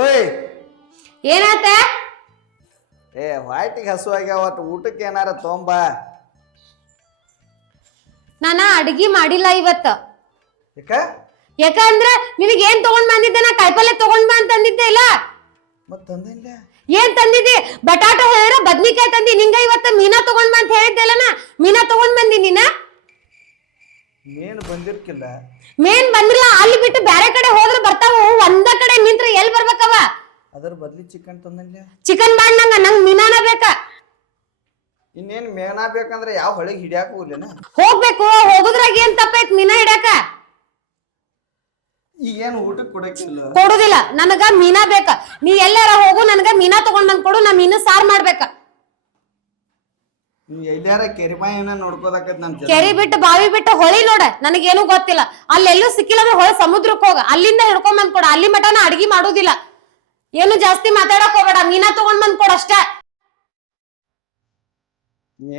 ಓಯ್ ಏನಾತ? ಹೊಟ್ಟಿಗೆ ಹಸುವಾಗ್ಯಾವ ಊಟಕ್ಕೆ ಏನಾರ ತೊಂಬ. ನಾನ ಅಡ್ಗಿ ಮಾಡಿಲ್ಲ ಇವತ್ತ. ಯಾಕ? ಯಾಕಂದ್ರ ನಿನಗೆ ಏನ್ ತಗೊಂಡ್ ಬಂದಿದ್ದೆ? ನಾ ಕಾಯಿಪಲ್ಲೆ ತಗೊಂಡ್ ಬಾ ಅಂತ ಅಂದಿದ್ದೆ ಇಲ್ಲ? ಮತ್ ತಂದಿಲ್ಲ. ಏನ್ ತಂದಿದ್ದಿ? ಬಟಾಟೋ ಹೇಳಿರ ಬದ್ನಿಕಾಯಿ ತಂದಿ. ನಿಂಗ ಇವತ್ತ ಮೀನಾ ತಗೊಂಡ್ ಬಾ ಅಂತ ಹೇಳಿದ್ದೆಲ್ಲನ, ಮೀನಾ ತಗೊಂಡ್ ಬಂದಿ ನೀನ. ಮೇನ್ ಬಂದಿರ್ಕಿಲ್ಲ. ಮೇನ್ ಬಂದಿಲ್ಲ, ಅಲ್ಲಿ ಬಿಟ್ಟು ಬ್ಯಾರೆ ಕಡೆ ಹೋದ್ರ ಬರ್ತಾವು. ಒಂದ ಕಡೆ ನಿಂತ್ರ ಎಲ್ಲಿ ಬರ್ಬೇಕವ? ಅದ್ರ ಬದ್ಲಿ ಚಿಕನ್ ತಂದಿಲ್ಲ. ಚಿಕನ್ ಬ್ಯಾಡ, ನಂಗ ಮೀನಾನ ಬೇಕ. ಇನ್ನೇನ್ ಮೇನಾ ಬೇಕಂದ್ರೆ ಯಾವ ಹೊಳಿಗೆ ಹಿಡಿಯಾಕ ಹೋಗ್ಲೇನ? ಹೋಗ್ಬೇಕು, ಹೋಗುದ್ರಾಗ ಏನ್ ತಪ್ಪೈತ್ ಮೀನಾ ಹಿಡ್ಯಾಕ? ಈಗ ಏನ್ ಊಟಕ್ಕೆ ಕೊಡಕ್ಕಿಲ್ಲ. ಕೊಡುದಿಲ್ಲ, ನನಗ ಮೀನಾ ಬೇಕ. ನೀ ಎಲ್ಲಾರ ಹೋಗು, ನನಗ ಮೀನಾ ತಗೊಂಡ್ ಬಂದ್ ಕೊಡು. ನಾ ಮೀನು ಸಾರ್ ಮಾಡ್ಬೇಕ. ನೀ ಎಲ್ಲಾರ ಕೆರಿಮಾಯಿನ ನೋಡ್ಕೋದಕ್ಕತ್ ನಮ್ ಕೆರಿ ಬಿಟ್ಟು ಬಾವಿ ಬಿಟ್ಟು ಹೊಳಿ ನೋಡ, ನನಗೇನು ಗೊತ್ತಿಲ್ಲ. ಅಲ್ಲೆಲ್ಲೂ ಸಿಕ್ಕಿಲ್ಲ ಅಂದ್ರೆ ಹೊಳೆ ಸಮುದ್ರಕ್ಕೆ ಹೋಗ, ಅಲ್ಲಿಂದ ಹಿಡ್ಕೊಂಡ್ ಬಂದ್ ಕೊಡ. ಅಲ್ಲಿ ಮಟನ ಅಡ್ಗಿ ಮಾಡುದಿಲ್ಲ. ಏನು ಜಾಸ್ತಿ ಮಾತಾಡಕ್ ಹೋಗ್ಬೇಡ, ಮೀನಾ ತಗೊಂಡ್ ಬಂದ್ ಕೊಡ ಅಷ್ಟ.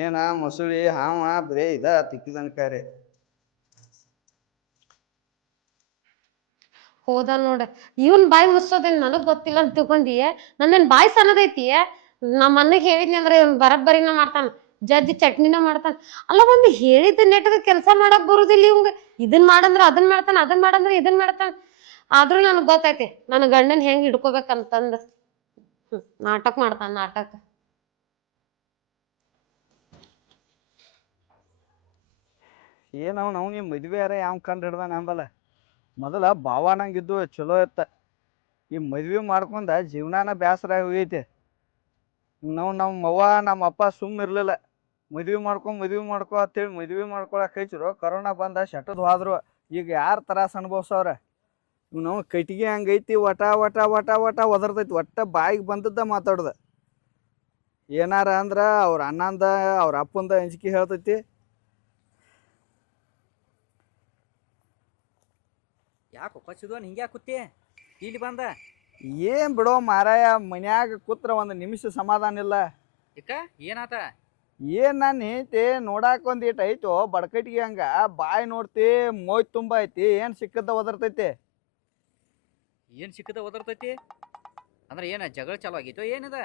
ಏನ ಮೊಸಳಿ ಹಾವ ಬರೇ ಇದ ತಿಕ್ಕಿದಂಕಾರೆ. ಹೋದ ನೋಡ, ಇವನ್ ಬಾಯಿ ಮುಚ್ಚೋದೇನ್ ನನಗ್ ಗೊತ್ತಿಲ್ಲ ಅಂತ ತಿಳ್ಕೊಂಡಿಯ? ನನ್ನೇನ್ ಬಾಯಿ ಸಣ್ಣದೈತಿ? ನಮ್ಮ ಅಣ್ಣಗ್ ಹೇಳಿದ್ನಿ ಅಂದ್ರೆ ಇವ್ನ್ ಬರಬ್ಬರಿನ ಮಾಡ್ತಾನ, ಜಜ್ಜಿ ಚಟ್ನಿನ ಮಾಡ್ತಾನ. ಅಲ್ಲ, ಒಂದು ಹೇಳಿದ ನೆಟ್ಟಗ ಕೆಲಸ ಮಾಡಕ್ ಬರುದಿಲ್ಲ ಇವಂಗ. ಇದನ್ ಮಾಡಂದ್ರ ಅದನ್ ಮಾಡ್ತಾನ, ಅದನ್ ಮಾಡಂದ್ರ ಇದನ್ ಮಾಡ್ತಾನ. ಆದ್ರೂ ನನಗ್ ಗೊತ್ತೈತಿ ನನ್ ಗಂಡನ್ ಹೆಂಗ್ ಹಿಡ್ಕೋಬೇಕಂತಂದ. ನಾಟಕ ಮಾಡ್ತಾನ, ನಾಟಕ. ಏನವ್ ನಾವು ನಿಮ್ ಮದ್ವೆ ಯಾರ ಯಾವ ಕಂಡು ಹಿಡ್ದ ನಂಬಲ್ಲ. ಮೊದಲ ಭಾವಾನಂಗಿದ್ದು ಚಲೋ ಇತ್ತ. ಈ ಮದ್ವೆ ಮಾಡ್ಕೊಂಡ ಜೀವನಾನ ಬ್ಯಾಸರ ಹೋಗೈತಿ. ನಮ್ಮ ಅವ್ವ ನಮ್ಮ ಅಪ್ಪ ಸುಮ್ಮ ಇರ್ಲಿಲ್ಲ. ಮದ್ವೆ ಮಾಡ್ಕೊ ಅಂತೇಳಿ ಮದ್ವೆ ಮಾಡ್ಕೊಳಕ್ ಹಚ್ಚಿರು. ಕರೋನಾ ಬಂದ ಶಟದ್ ಹೋದ್ರು. ಈಗ ಯಾರ ತ್ರಾಸ ಅನುಭವ್ಸವ್ರ? ನಾವು ಕಟ್ಟಿಗೆ ಹಂಗೈತಿ, ವಟ ವಟ ವಟ ವಟ ಒದರ್ತೈತಿ. ಒಟ್ಟ ಬಾಯಿಗೆ ಬಂದದ್ದ ಮಾತಾಡ್ದ. ಏನಾರ ಅಂದ್ರ ಅವ್ರ ಅಣ್ಣಂದ ಅವ್ರ ಅಪ್ಪಂದ ಅಂಜಿಕೆ ಹೇಳ್ತೈತಿ. ಯಾಕಪ್ಪ ಸಿದ್ವನ್ ಹಿಂಗ್ಯಾ ಕೂತಿ ಇಲ್ಲಿ ಬಂದ? ಏನ್ ಬಿಡೋ ಮಾರಾಯ, ಮನ್ಯಾಗ ಕೂತ್ರ ಒಂದು ನಿಮಿಷ ಸಮಾಧಾನ ಇಲ್ಲ. ಯಾಕ ಏನಾತ? ಏನ್ ನಾನು ಹೆಂಡತಿ ನೋಡಾಕ ಒಂದಿಟ್ಟು ಐತೋ ಬಡಕಟ್ಟಿಗೆ ಹಂಗ ಬಾಯಿ ನೋಡ್ತಿ, ಮೋಯ್ ತುಂಬ ಐತಿ. ಏನ್ ಸಿಕ್ಕದ ಒದರ್ತೈತಿ? ಏನ್ ಸಿಕ್ಕದ ಒದರ್ತೈತಿ ಅಂದ್ರೆ ಏನ ಜಗಳ ಚಾಲು ಆಗೈತೋ ಏನದ?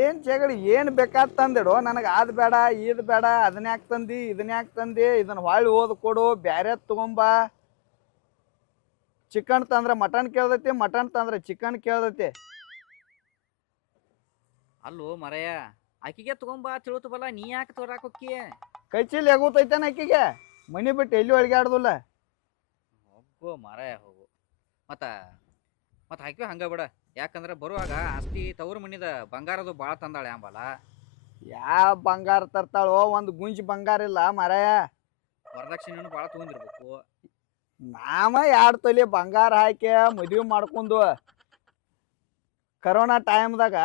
ಏನ್ ಜಗಳ ಏನ್ ಬೇಕಾದ್ ತಂದಿಡು. ನನಗೆ ಅದ್ ಬೇಡ ಇದ್ ಬೇಡ, ಅದನ್ನ ಯಾಕೆ ತಂದಿ ಇದನ್ನ ಯಾಕೆ ತಂದಿ, ಇದನ್ನ ಹೊಳ್ಳಿ ಓದ್ ಕೊಡು, ಬ್ಯಾರೆ ತಗೊಂಬ. ಚಿಕನ್ ತಂದ್ರೆ ಮಟನ್ ಕೇಳ್ದೈತಿ, ಮಟನ್ ತಂದ್ರೆ ಚಿಕನ್ ಕೇಳ್ದೈತಿ. ಅಲ್ಲೋ ಮರಯ, ಆಕಿಗೆ ತಗೊಂಬಾ ತಿಳುತು ಬಲ್ಲ, ನೀ ಯಾಕೆ ತೋರಾಕ್ ಹೋಕ್ಕಿ? ಕೈ ಚೀಲ ಎಗುತೈತೇನ ಆಕಿಗೆ? ಮನಿ ಬಿಟ್ಟು ಎಲ್ಲಿ ಅಳಿಗಾಡ್ದಿಲ್ಲ. ಹೋಗೋ ಮರಯ ಹೋಗು. ಮತ್ತ ಹಾಕಿವ ಹಂಗ ಬಿಡ. ಯಾಕಂದ್ರೆ ಬರುವಾಗ ಆಸ್ತಿ ತವ್ರ ಮನಿದ ಬಂಗಾರದು ಭಾಳ ತಂದಾಳೆ ಅಂಬಲ್ಲ. ಯಾವ ಬಂಗಾರ ತರ್ತಾಳೋ? ಒಂದು ಗುಂಜಿ ಬಂಗಾರ ಇಲ್ಲ ಮಾರಾಯ. ವರದಕ್ಷಿಣೆನು ಭಾಳ ತಗೊಂಡಿರ್ಬೇಕು. ನಾಮ 2 ತೊಲಿ ಬಂಗಾರ ಹಾಕಿ ಮದ್ವಿ ಮಾಡ್ಕೊಂಡು ಕರೋನಾ ಟೈಮ್ದಾಗ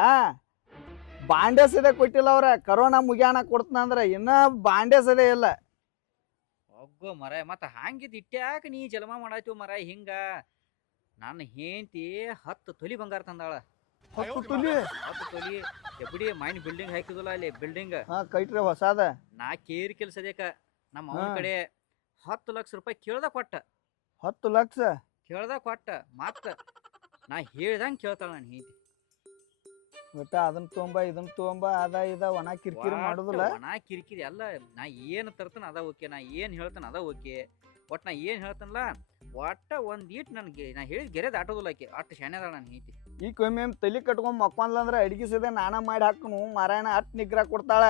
ಬಾಂಡೆ ಸದೆ ಕೊಟ್ಟಿಲ್ಲ ಅವ್ರ. ಕರೋನಾ ಮುಗ್ಯಾನ ಕೊಡ್ತನಂದ್ರ ಇನ್ನ ಬಾಂಡೆ ಸದೆ ಇಲ್ಲ. ಹೋಗೋ ಮರಯ, ಮತ್ತ ಹಂಗಿದ್ ಇಟ್ಟ್ಯಾಕ ನೀ ಜಲಮ ಮಾಡಾಯ್ತು ಮರಯ ಹಿಂಗ? ನನ್ನ ಹೆಂಡತಿ 10 ತೊಲಿ ಬಂಗಾರ ತಂದಾಳ. 10 ತೊಲಿ? 10 ತೊಲಿ ಎಬ್ಡಿ ಮೈನ್ ಬಿಲ್ಡಿಂಗ್ ಹಾಕಿದಲ್ಲ ಅಲ್ಲಿ ಬಿಲ್ಡಿಂಗ್. ಕೈಟ್ರಿ ಹೊಸಾದ. ನಾ ಕೇರಿ ಕೆಲ್ಸದೇಕ ನಮ್ಮ ಅವನ ಕಡೆ 10 ಲಕ್ಷ ರೂಪಾಯಿ ಕೇಳ್ದ ಕೊಟ್ಟ. 10 ಲಕ್ಷ ಕೇಳ್ದ ಕೊಟ್ಟ. ಮತ್ತ ನಾ ಹೇಳ್ದಂಗ ಕೇಳ್ತಾಳ ನನ್ನ ಹೆಂಡತಿ. ಒಟ್ಟ ಅದನ್ನ ತೊಗೊಂಬ ಇದನ್ನ ತೊಗೊಂಬ ಅದ ಇದ ಒಣ ಕಿರಿಕಿರಿ ಮಾಡುದಿಲ್ಲ. ಒಣ ಕಿರಿಕಿರಿ ಅಲ್ಲ. ನಾ ಏನ್ ತರ್ತಾನ ಅದ ಓಕೆ, ನಾ ಏನ್ ಹೇಳ್ತಾನ ಅದ ಓಕೆ. ಒಟ್ ನಾ ಏನ್ ಹೇಳ್ತಾನಲ್ಲ ಒಟ್ಟ ಒಂದ್ ಈಟ್ ನನ್ಗೆ ನಾ ಹೇಳಿದ ಗೆರೆ ದಾಟೋದಿಲ್ಲ. ಆಕೆ ಅಷ್ಟು ಶಾನೆ ಅದಾಳ ನನ್ನ ಹೆಂಡತಿ. ಈಗ ಒಮ್ಮೆ ತಲಿ ಕಟ್ಕೊಂಡ್ ಮಕ್ಕೊಂಡ್ಲ ಅಂದ್ರೆ ಅಡಿಗೆ ಸದೆ ನಾನ ಮಾಡಿ ಹಾಕನು ಮಾರಾಯಣ ಅಟ್ ನಿಗ್ರಹ ಕೊಡ್ತಾಳ.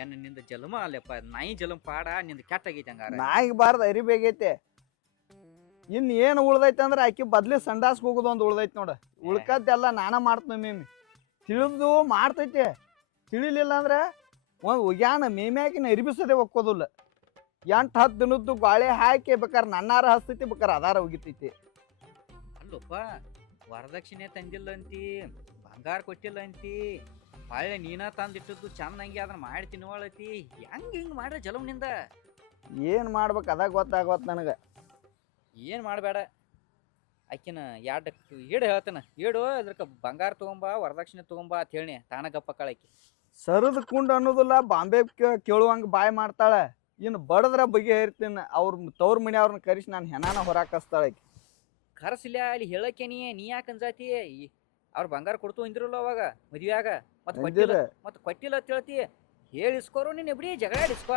ಏನ್ ನಿಂದ ಜಲಮ ಅಲ್ಲಪ್ಪ, ನಾಯಿ ಜಲಮ ಪಾಡ ನಿಂದ ಕೆಟ್ಟ ಆಗೈತಿ ಹಂಗಾರ. ನಾಯಿಗೆ ಬಾರ್ದ ಅರಿಬೇಗೈತೆ. ಇನ್ ಏನ್ ಉಳ್ದೈತೆ ಅಂದ್ರೆ ಆಕಿ ಬದ್ಲಿ ಸಂಡಾಸ್ಗೆ ಹೋಗುದು ಒಂದು ಉಳ್ದೈತಿ ನೋಡ. ಉಳ್ಕದ್ದೆಲ್ಲ ನಾನ ಮಾಡ್ತೀನಿ ಮೇಮಿ. ತಿಳಿದು ಮಾಡ್ತೈತೆ, ತಿಳಿಲಿಲ್ಲ ಅಂದ್ರೆ ಒಂದು ಒಗ್ಯಾನ ಮೇಮ್ಯಾಕಿನ ಅರಿಬಿಸದೆ ಒಕ್ಕೋದಿಲ್ಲ. 8-10 ದಿನದ್ದು ಗಾಳಿ ಹಾಕಿ ಬೇಕಾರೆ ನನ್ನಾರ ಹಸ್ತೈತಿ, ಬೇಕಾರೆ ಅದಾರ ಒಗಿತೈತಿ. ಅಲ್ಲಪ್ಪ, ವರದಕ್ಷಿಣೆ ತಂದಿಲ್ಲ ಅಂತಿ, ಬಂಗಾರ ಕೊಟ್ಟಿಲ್ಲ ಅಂತಿ, ಹೊಳ್ಳೆ ನೀನ ತಂದಿಟ್ಟದ್ದು ಚಂದಂಗಿ ಅದನ್ನ ಮಾಡಿ ತಿನ್ನುವಳತಿ. ಹಿಂಗ್ ಮಾಡ್ರೆ ಜಲಮ್ನಿಂದ ಏನ್ ಮಾಡ್ಬೇಕು ಅದ ಗೊತ್ತಾಗವತ್ ನನಗೆ. ಏನ್ ಮಾಡಬೇಡ, ಆಕಿನ ಏಡು ಹೇಳ್ತಾನ. ಏಡು ಅದ್ರಕ ಬಂಗಾರ ತಗೊಂಬ ವರದಕ್ಷಿಣೆ ತಗೊಂಬ ಅಂತ ಹೇಳಿ ತಾನ ಗಪ್ಪ ಕಳಕಿ. ಸರದ ಕುಂಡ್ ಅನ್ನೋದಿಲ್ಲ, ಬಾಂಬೆ ಕೇಳುವಂಗ ಬಾಯ್ ಮಾಡ್ತಾಳೆ. ಇನ್ನು ಬಡದ್ರ ಬಗೆ ಹೇರ್ತೀನಿ. ಅವ್ರ ತವ್ರ ಮನೆ ಅವ್ರನ್ನ ಕರೆಸಿ ನಾನು ಹೆಣಾನ ಹೊರಾಕಸ್ತಾಳೆ ಆಕಿ. ಕರ್ಸಿಲ್ಲ ಅಲ್ಲಿ ಹೇಳಕ್ಕೆ ನೀ ಯಾಕೆ ಅಂಜಾತಿ ಅವ್ರ ಬಂಗಾರ ಕೊಡ್ತು ಅಂದಿರಲ್ಲ ಅವಾಗ ಮದ್ವೆಯಾಗ ಮತ್ ಕೊಟ್ಟಿಲ್ಲ ಅಂತ ಹೇಳ್ತಿ ಹೇಳಿಸ್ಕೋರು ನೀನ್ ಎಬ್ಡಿ ಜಗಳ ಆಡಿಸ್ಕೋ.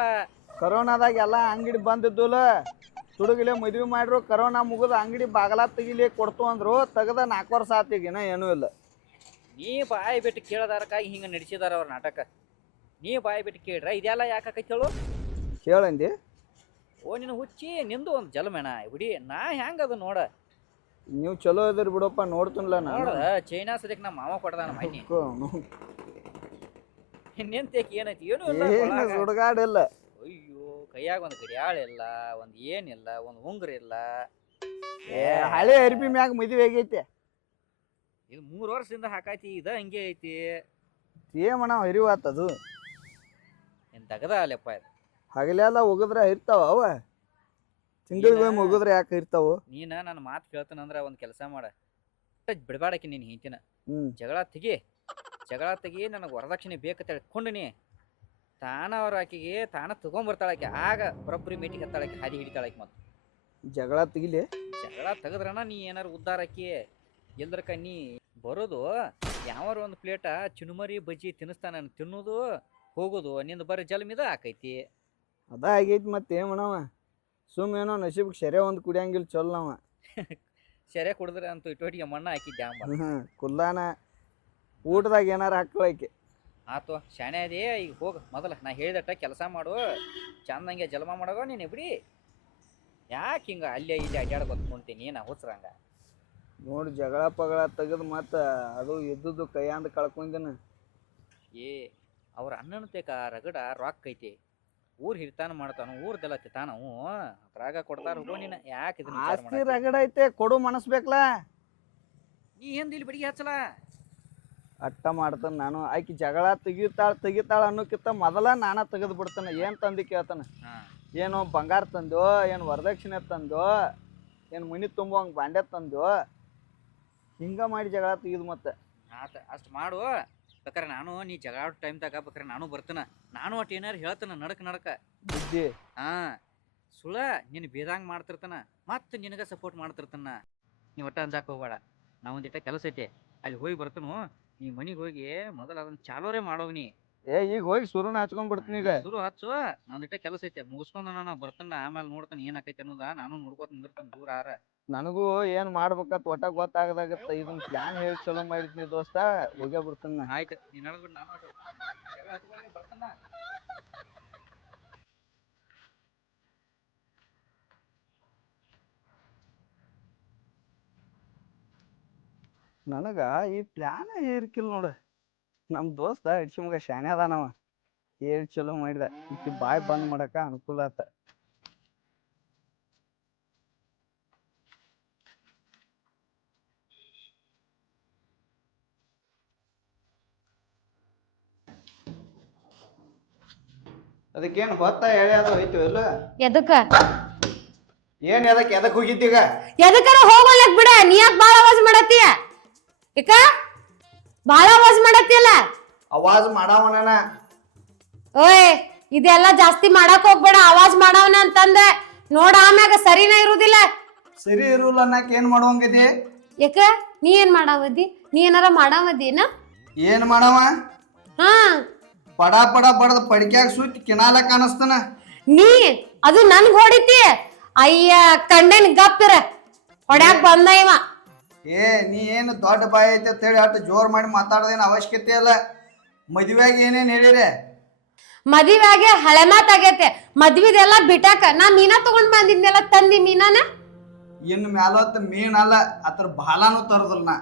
ಕರೋನಾದಾಗ ಎಲ್ಲ ಅಂಗಡಿ ಬಂದಿದ್ದುಲ್ಲ ತುಡುಗಿಲೆ ಮದ್ವಿ ಮಾಡ್ರು ಕರೋನಾ ಮುಗಿದ ಅಂಗಡಿ ಬಾಗಲ ತೆಗಿಲಿ ಕೊಡ್ತು ಅಂದ್ರು ತೆಗದ 4 ವರ್ಷ ಆತಿಗಿನ ಏನೂ ಇಲ್ಲ. ನೀ ಬಾಯಿ ಬಿಟ್ಟು ಕೇಳದಾರಕ್ಕಾಗಿ ಹಿಂಗ ನಡೆಸಿದಾರ ಅವ್ರ ನಾಟಕ. ನೀ ಬಾಯಿ ಬಿಟ್ಟು ಕೇಳ್ರ ಇದೆಲ್ಲ ಯಾಕಾಕೈತಿ ಹೇಳು ಕೇಳಂದಿ. ಓ ನಿನ್ನ ಹುಚ್ಚಿ ನಿಂದು ಒಂದು ಜಲಮೇಣ ಬಿಡಿ ನಾ ಹೆಂಗದ ನೋಡ. ನೀವು ಚಲೋ ಇದ್ರಿ ಬಿಡಪ್ಪ ನೋಡ್ತೀನಲ್ಲ ನೋಡ ಚೈನಾ ಸದ್ಯಕ್ಕೆ ನಮ್ಮ ಮಾವ ಕೊಡದಾನ ಮಣ್ಣಿ ನಿಂತೇಕ್ ಏನೈತಿ ಏನು ಇಲ್ಲ ಸುಡ್ಗಾಡಿಲ್ಲ. ಅಯ್ಯೋ ಕೈಯಾಗ ಒಂದು ಗಡಿಯಾಳ ಇಲ್ಲ ಒಂದ್ ಏನಿಲ್ಲ ಒಂದ್ ಉಂಗ್ರ ಇಲ್ಲ. ಹಳೆ ಅರ್ಬಿ ಮ್ಯಾಗ ಮದ್ವೆ ಆಗೈತಿ. ಇದು 3 ವರ್ಷದಿಂದ ಹಾಕಾಯ್ತಿ ಇದ ಹಂಗೆ ಐತಿ. ಏಮಣ ಹರಿವಾತದು ಏನ್ ತಗದ ಅಲ್ಲಪ್ಪ ಇದು. ಹಗಲೆಲ್ಲ ಹೋಗಿದ್ರೆ ಇರ್ತಾವ ಅವ ತಿಂಗಳಿಗೆ ಮುಗಿದ್ರೆ ಯಾಕೆ ಇರ್ತಾವ. ನೀನ ನನ್ನ ಮಾತು ಕೇಳ್ತಾನಂದ್ರ ಒಂದ್ ಕೆಲಸ ಮಾಡ ಬಿಡಬಾಡಕಿ ನೀನ್ ಹಿಂತಿನ ಜಗಳ ತೆಗಿ ನನಗೆ ವರದಕ್ಷಿಣೆ ಬೇಕಂತ ಹೇಳ್ಕೊಂಡಿ ತಾನ ಅವ್ರ ಆಕಿಗೆ ತಾನ ತಗೊಂಡ್ಬರ್ತಾಳಾಕಿ ಆಗ ಬರೋಬ್ಬರಿ ಮೀಟಿಂಗ್ ಹತ್ತಾಳಕಿ ಹಾದಿ ಹಿಡಿತಾಳಕಿ. ಮತ್ತೆ ಜಗಳ ತೆಗಿಲಿ ಜಗಳ ತೆಗದ್ರನ ನೀ ಏನಾರು ಉದ್ದಾರಕ್ಕಿ ಎಲ್ರಕ್ಕ ನೀ ಬರೋದು ಯಾವಾರ ಒಂದು ಪ್ಲೇಟ ಚುನುಮರಿ ಬಜ್ಜಿ ತಿನ್ನಿಸ್ತಾನ ತಿನ್ನೋದು ಹೋಗೋದು ನಿಂದ ಬರೀ ಜಲ್ಮಿದ ಆಕೈತಿ. ಅದ ಆಗೈತಿ ಮತ್ತೆ ಏನವ ಸುಮ್ಮೇನೋ ನಸೀಬ್ಗೆ ಸೆರೆ ಒಂದು ಕುಡಿಯಂಗಿಲ್ಲ ಚೊಲ್ಲವ. ಸೆರೆ ಕುಡಿದ್ರೆ ಅಂತೂ ಇಟ್ಟೊಟ್ಟಿಗೆ ಮಣ್ಣ ಹಾಕಿದ್ದೆ ಕುಲ್ಲಾನ ಊಟದಾಗ ಏನಾರ ಹಾಕೊಳಕ್ಕೆ ಆತು ಶಾಣೆ ಅದೇ ಈಗ ಹೋಗ ಮೊದಲ ನಾ ಹೇಳಿದಟ್ಟ ಕೆಲಸ ಮಾಡು ಚಂದಂಗೆ ಜಲಮ ಮಾಡೋಗ ನೀನು ಬಿಡಿ ಯಾಕೆ ಹಿಂಗ ಅಲ್ಲೇ ಇಲ್ಲಿ ಅಡ್ಡಾಡ್ಕೊಂತೀನಿ ನಾ ಹುಸ್ರಂಗ ನೋಡಿ ಜಗಳ ಪಗಳ ತೆಗೆದು ಮತ್ತೆ ಅದು ಇದ್ದುದು ಕೈಯಾಂದ ಕಳ್ಕೊಂಡಿನ. ಅವ್ರ ಅಣ್ಣನ ತೇಕ ರಗಡ ರಾಕ್ ಐತಿ ಊರ್ ಹಿರ್ತಾನ ಮಾಡ್ತಾನ ಊರ್ದೆಲ್ಲ ತಿತಾನ ಅದ್ರಾಗ ಕೊಡ್ತಾರ ಹೋಗೋ ನೀನ ಯಾಕೆ ಆಸ್ತಿ ರಗಡ ಐತೆ ಕೊಡು ಮನಸ್ಬೇಕಲ್ಲ. ನೀ ಏನ್ ಇಲ್ಲಿ ಬಿಡಿಗೆ ಹಚ್ಚಲ ಅಟ್ಟ ಮಾಡ್ತಾನ ನಾನು. ಆಕಿ ಜಗಳ ತೆಗಿತಾಳ ಅನ್ನೋಕ್ಕಿಂತ ಮೊದಲ ನಾನ ತೆಗೆದು ಬಿಡ್ತಾನ. ಏನ್ ತಂದಿ ಕೇಳ್ತಾನ ಏನು ಬಂಗಾರ ತಂದೋ ಏನು ವರದಕ್ಷಿಣೆ ತಂದೋ ಏನು ಮನಿ ತುಂಬಂಗ ಬಾಂಡೆ ತಂದೋ ಹಿಂಗ ಮಾಡಿ ಜಗಳ ತೆಗಿದು ಮತ್ತೆ ಆತ ಅಷ್ಟು ಮಾಡು. ಬೇಕಾರೆ ನಾನು ನೀ ಜಗಳ ಟೈಮ್ ತಗ ಬೇಕಾರೆ ನಾನು ಬರ್ತಾನ ನಾನು ಒಟ್ಟು ಏನಾರು ಹೇಳ್ತಾನ ನಡಕ ಬುದ್ಧಿ ಸುಳ ನೀನು ಬೇದಂಗ್ ಮಾಡ್ತಿರ್ತಾನ ಮತ್ತೆ ನಿನಗ ಸಪೋರ್ಟ್ ಮಾಡ್ತಿರ್ತಾನ. ನೀ ಒಟ್ಟ ಅಂಜಾಕ ಹೋಗ್ಬೇಡ. ನಾವೊಂದಿಟ್ಟ ಕೆಲಸ ಐತೆ ಅಲ್ಲಿ ಹೋಗಿ ಬರ್ತಾನು. ನೀ ಮನಿಗೆ ಹೋಗಿ ಮೊದಲ ಅದನ್ನ ಚಾಲೋರೇ ಮಾಡೋವ್ನಿ. ಈಗ ಹೋಗಿ ಸುರುನ ಹಚ್ಕೊಂಡ್ ಬಿಡ್ತೀನಿ. ಈಗ ಸುರು ಹಚ್ಚು ನಂದಿಟ್ಟ ಕೆಲಸ ಐತೆ ಮುಗಿಸ್ಕೊಂಡ ನಾನು ಬರ್ತಾನ ಆಮೇಲೆ ನೋಡ್ತಾನೆ ಏನ್ ಆಕೈತೆ ಅನ್ನೋದ ನಾನು ನೋಡ್ಕೋತ ನಿಂದಿರ್ತಾನ ದೂರ ಆರ. ನನಗೂ ಏನ್ ಮಾಡ್ಬೇಕತ್ ಒಟ್ಟ ಗೊತ್ತಾಗದಾಗತ್ತ. ಇದನ್ ಪ್ಲಾನ್ ಹೇಳಿ ಚಲೋ ಮಾಡಿದ್ನಿ ದೋಸ್ತ ಹೋಗ್ಯ ಬಿಡ್ತಾನ. ಆಯ್ತು ನೀನ್ ಹೇಳ್ಬಿಟ್ಟು ನಾನು ಬರ್ತಾನ. ನನಗ ಈ ಪ್ಲಾನ್ ಹೇರ್ಕಿಲ್ ನೋಡ. ನಮ್ ದೋಸ್ತ ಇಡ್ಸಿ ಮಗ ಶಾಣೆ ಅದಾನವ ಹೇಳಿ ಚಲೋ ಮಾಡಿದ. ಈಕಿ ಬಾಯ್ ಬಂದ್ ಮಾಡಕ ಅನುಕೂಲ ಆತ. ಅದಕ್ಕೇನು ಹೊತ್ತ ಹೇಳಿ ಅದು ಐತಿ ಇಲ್ಲ ಎದಕ್ಕ ಏನ್ ಎದಕ್ ಹೋಗಿದ್ದೀಗ ಎದಕ್ಕರ ಹೋಗಲ್ಲಕ್ ಬಿಡ. ನೀ ಯಾಕೆ ಬಾಳ ಆವಾಜ್ ಮಾಡತ್ತೀಯ ಇಕ ಬಾಳ ಆವಾಜ್ ಮಾಡತ್ತಿಯಲ್ಲ. ಅವಾಜ್ ಮಾಡವನ ಓಯ್ ಇದೆಲ್ಲ ಜಾಸ್ತಿ ಮಾಡಕ್ ಹೋಗ್ಬೇಡ. ಆವಾಜ್ ಮಾಡವನ ಅಂತಂದೆ ನೋಡ ಆಮ್ಯಾಗ ಸರಿನ ಇರುದಿಲ್ಲ. ಸರಿ ಇರುಲ್ಲ ಅನ್ನಕ್ ಏನ್ ಮಾಡುವಂಗದಿ. ಯಾಕ ನೀ ಏನ್ ಮಾಡಾವದಿ? ನೀ ಏನಾರ ಮಾಡಾವದಿನ? ಏನ್ ಮಾಡವ ಹಾ ಪಡ ಪಡ ಬಡದ ಪಡಿಕ್ಯಾಗ ಸುತ್ತಿ ಕಿನಾಲ ಕಾಣಿಸ್ತಾನ. ನೀ ಅದು ನನ್ಗ್ ಹೊಡಿತಿ. ಅಯ್ಯ ಕಂಡೇನ್ ಗಪ್ಪಿರ ಹೊಡ್ಯಾಕ್ ಬಂದ ಇವ. ನೀ ಏನು ದೊಡ್ಡ ಬಾಯಿ ಐತೆ ಅಂತ ಹೇಳಿ ಅಷ್ಟು ಜೋರ್ ಮಾಡಿ ಮಾತಾಡೋದೇನು ಅವಶ್ಯಕತೆ ಇಲ್ಲ. ಮದುವೆಯಾಗ ಏನೇನ್ ಹೇಳಿರಿ? ಮದುವೆಗೆ ಹಳೆ ಮಾತಾಗೈತೆ. ಮದ್ವಿದೆಲ್ಲ ಬಿಟ್ಟಾಕ ನಾ ಮೀನ ತಗೊಂಡ್ ಬಂದಿದ್ನೆಲ್ಲ ತಂದಿ ಮೀನಾನ. ಇನ್ನು ಮ್ಯಾಲೊತ್ತ ಮೀನ್ ಅಲ್ಲ ಅದ್ರ ಬಾಲಾನು ತರದಲ್ಲ ನಾ.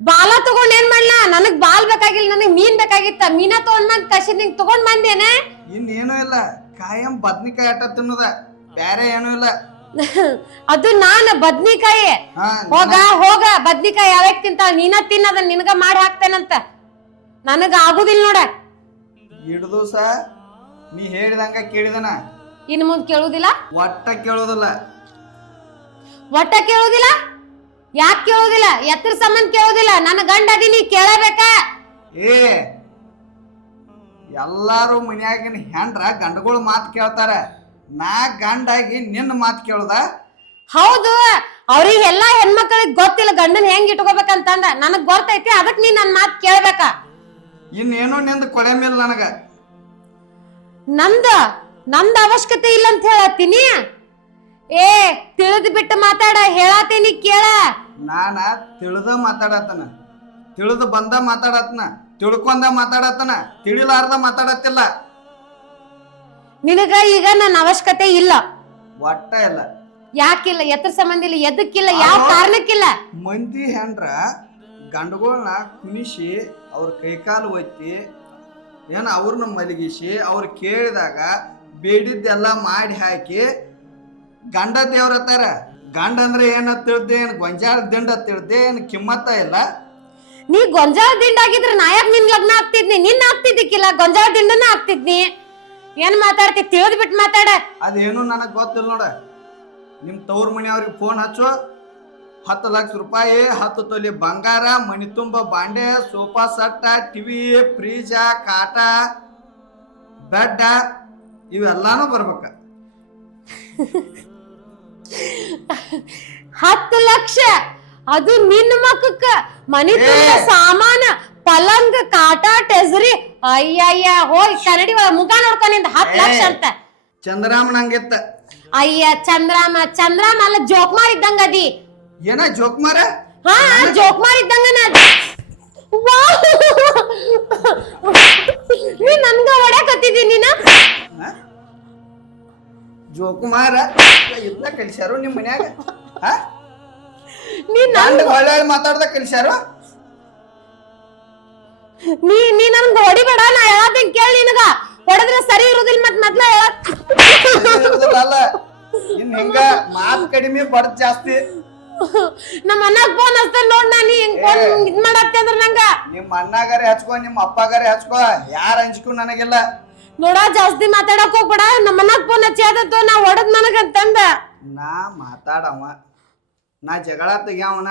ಬಾಲ ತಗೊಂಡ್ ಏನ್ ಮಾಡ್ಲಾ? ನನಗ್ ಬಾಲ್ ಬೇಕಾಗಿಲ್ಲ, ನನಗ್ ಮೀನ್ ಬೇಕಾಗಿತ್ತ. ಮೀನ ತಗೊಂಡ್ ಬಂದ್ ಕಸಿ ನಿಂಗ್ ತಗೊಂಡ್ ಬಂದೇನೆ. ಇನ್ನೇನು ಇಲ್ಲ, ಕಾಯಂ ಬದ್ನಿಕಾಯಿ ಅಟ್ಟ ತಿನ್ನೋದ, ಬ್ಯಾರೆ ಏನು ಇಲ್ಲ. ಅದು ನಾನ ಬದ್ನಿಕಾಯಿ. ಹೋಗ ಬದ್ನಿಕಾಯಿ ಯಾವ್ಯಾಕ್ ತಿಂತಾಳ? ನೀನ ತಿನ್ನದ ನಿನಗ ಮಾಡಿ ಹಾಕ್ತೇನಂತ. ನನಗ ಆಗುದಿಲ್ಲ ನೋಡ. ಇಡ್ ದಿವಸ ನೀ ಹೇಳಿದಂಗ ಕೇಳಿದನ. ಇನ್ ಮುಂದ್ ಕೇಳುದಿಲ್ಲ, ಒಟ್ಟ ಕೇಳುದಿಲ್ಲ. ಒಟ್ಟ ಕೇಳುದಿಲ್ಲ? ಯಾಕೆ ಕೇಳುದಿಲ್ಲ? ಎತ್ರ ಸಂಬಂಧ ಕೇಳುದಿಲ್ಲ? ನನ್ನ ಗಂಡ ಅದೀನಿ ಕೇಳಬೇಕ. ಎಲ್ಲಾರು ಮನ್ಯಾಗಿನ ಹೆಂಡ್ರ ಗಂಡಗಳು ಮಾತು ಕೇಳ್ತಾರ. ನಾ ಗಂಡಾಗಿ ನಿನ್ನ ಮಾತು ಕೇಳುದ? ಹೌದು, ಅವ್ರಿಗೆ ಎಲ್ಲಾ ಹೆಣ್ಮಕ್ಳಿಗೆ ಗೊತ್ತಿಲ್ಲ ಗಂಡನ್ ಹೆಂಗ್ ಇಟ್ಕೋಬೇಕಂತಂದ ನನಗ್ ಗೊತ್ತೈತಿ ಅದಕ್ ನೀ ನನ್ ಮಾತ್ ಕೇಳ್ಬೇಕ. ಇನ್ನೇನೋ ನಿಂದ ಕೊಳೆ ಮೇಲೆ ನನಗ ನಂದ ಅವಶ್ಯಕತೆ ಇಲ್ಲ ಅಂತ ಹೇಳತ್ತೀನಿ. ಏ ತಿಳಿದ್ ಬಿಟ್ಟು ಮಾತಾಡ, ಹೇಳತ್ತೀನಿ ಕೇಳ. ನಾನ ತಿಳಿದ ಮಾತಾಡತನ, ತಿಳಿದು ಬಂದ ಮಾತಾಡತನ, ತಿಳ್ಕೊಂಡ ಮಾತಾಡತನ, ತಿಳಿಲಾರ್ದ ಮಾತಾಡತ್ತಿಲ್ಲ. ನಿನಗ ಈಗ ನನ್ನ ಅವಶ್ಯಕತೆ ಇಲ್ಲ. ಒಟ್ಟ ಇಲ್ಲ. ಯಾಕಿಲ್ಲ? ಎತ್ರ ಸಂಬಂಧ ಇಲ್ಲ, ಎದಕ್ಕಿಲ್ಲ, ಯಾವ ಕಾರಣಕ್ಕಿಲ್ಲ? ಮಂದಿ ಹೆಂಡ್ರ ಗಂಡುಗಳನ್ನ ಕುಣಿಸಿ ಅವ್ರ ಕೈಕಾಲು ಒತ್ತಿ ಏನ ಅವ್ರನ್ನ ಮಲಗಿಸಿ ಅವ್ರು ಕೇಳಿದಾಗ ಬೇಡಿದ್ದೆಲ್ಲ ಮಾಡಿ ಹಾಕಿ ಗಂಡ ದೇವ್ರ ಅತ್ತಾರ. ಗಂಡ ಅಂದ್ರೆ ಏನ ತಿಳ್ದೆ, ಏನ್ ಗೊಂಜಾಳ ದಿಂಡ ತಿಳ್ದೆ, ಏನ್ ಕಿಮ್ಮತ್ತ ಇಲ್ಲ. ನೀ ಗೊಂಜಾಳ ದಿಂಡ ಆಗಿದ್ರೆ ನಾಯಕ್ ನಿನ್ ಲಗ್ನ ಆಗ್ತಿದ್ನಿ, ನಿನ್ನ ಆಗ್ತಿದ್ದಕ್ಕಿಲ್ಲ, ಗೊಂಜಾಳ ದಿಂಡನ ಆಗ್ತಿದ್ನಿ. ಏನ್ ಮಾತಾಡ್ತಿ? ತಿಳಿದ್ ಬಿಟ್ಟು ಮಾತಾಡ. ಅದೇನು ನನಗ್ ಗೊತ್ತಿಲ್ಲ ನೋಡ. ನಿಮ್ ತವ್ರ ಮನೆಯವ್ರಿಗೆ ಫೋನ್ ಹಚ್ಚು, 10 ಲಕ್ಷ ರೂಪಾಯಿ, 10 ತೊಲಿ ಬಂಗಾರ, ಮನಿ ತುಂಬ ಬಾಂಡೆ, ಸೋಫಾ ಸೆಟ್, ಟಿವಿ, ಫ್ರೀಜ, ಕಾಟ, ಬೆಡ್ಡ ಇವೆಲ್ಲಾನು ಬರ್ಬೇಕ. 10 ಲಕ್ಷ ಅದು ನಿನ್ನ ಮಕ್ಕಕ್ಕ ಮನಿ ತುಂಬ ಸಾಮಾನ, ಪಲಂಗ, ಕಾಟ, ಟೆಸರಿ. ಅಯ್ಯಯ್ಯ ಹೋಗಿ ಕನ್ನಡಿ ಒಳಗ ಮುಖ ನೋಡ್ಕೊಂಡಿಂದ 10 ಲಕ್ಷ ಅಂತ. ಚಂದ್ರಾಮನ್ ಹಂಗಿತ್ತ. ಅಯ್ಯ ಚಂದ್ರಾಮ ಅಲ್ಲ, ಜೋಕ್ಮಾರ್ ಇದ್ದಂಗ ಅದಿ. ಏನ ಜೋಕ್ಮಾರ? ಹಾ ಜೋಕ್ಮಾರ್ ಇದ್ದಂಗ ನೀ ನನ್ಗ ಹೊಡ್ಯಾಕತ್ತಿದಿ ನೀನ. ಜೋಕುಮಾರ ಇಲ್ಲ ಕಲಿಸ್ಯಾರು ನಿಮ್ ಮನ್ಯಾಗ? ನೀ ಒಳ್ಳೆ ಮಾತಾಡ್ದ ಕಲಿಸ್ಯಾರು? ನೀ ನನ್ಗ ಹೊಡಿಬೇಡ, ನಾ ಹೇಳತ್ತೇನ್ ಕೇಳಿ. ನಿನಗ ಹೊಡೆದ್ರೆ ಸರಿ ಇರುದಿಲ್ಲ. ಮತ್ ಮೊದ್ಲ ಅಲ್ಲ ಇನ್ ಹಿಂಗ ಮಾತ್ ಕಡಿಮೆ ಬಡ್ದ್ ಜಾಸ್ತಿ. ನಮ್ಮ ಅಣ್ಣಗ್ ಫೋನ್ ಹಚ್ತಾನ ನೋಡ್. ನಾ ನೀ ಹಿಂಗ್ ಫೋನ್ ಇದ್ ಮಾಡತ್ತೆ ಅಂದ್ರ ನಂಗ ನಿಮ್ ಅಣ್ಣಗಾರೆ ಹಚ್ಕೋ, ನಿಮ್ ಅಪ್ಪಗಾರೆ ಹಚ್ಕೋ, ಯಾರ ಹಂಚ್ಕೊ ನನಗಿಲ್ಲ. ನೋಡ ಜಾಸ್ತಿ ಮಾತಾಡಕ್ ಹೋಗ್ಬೇಡ. ನಮ್ಮ ಅಣ್ಣಗ್ ಫೋನ್ ಹಚ್ಚಿ ಆದತ್ತು ನಾ ಹೊಡದ್ ನನಗಂತಂದ. ನಾ ಮಾತಾಡವ, ನಾ ಜಗಳ ತೆಗ್ಯಾವನ.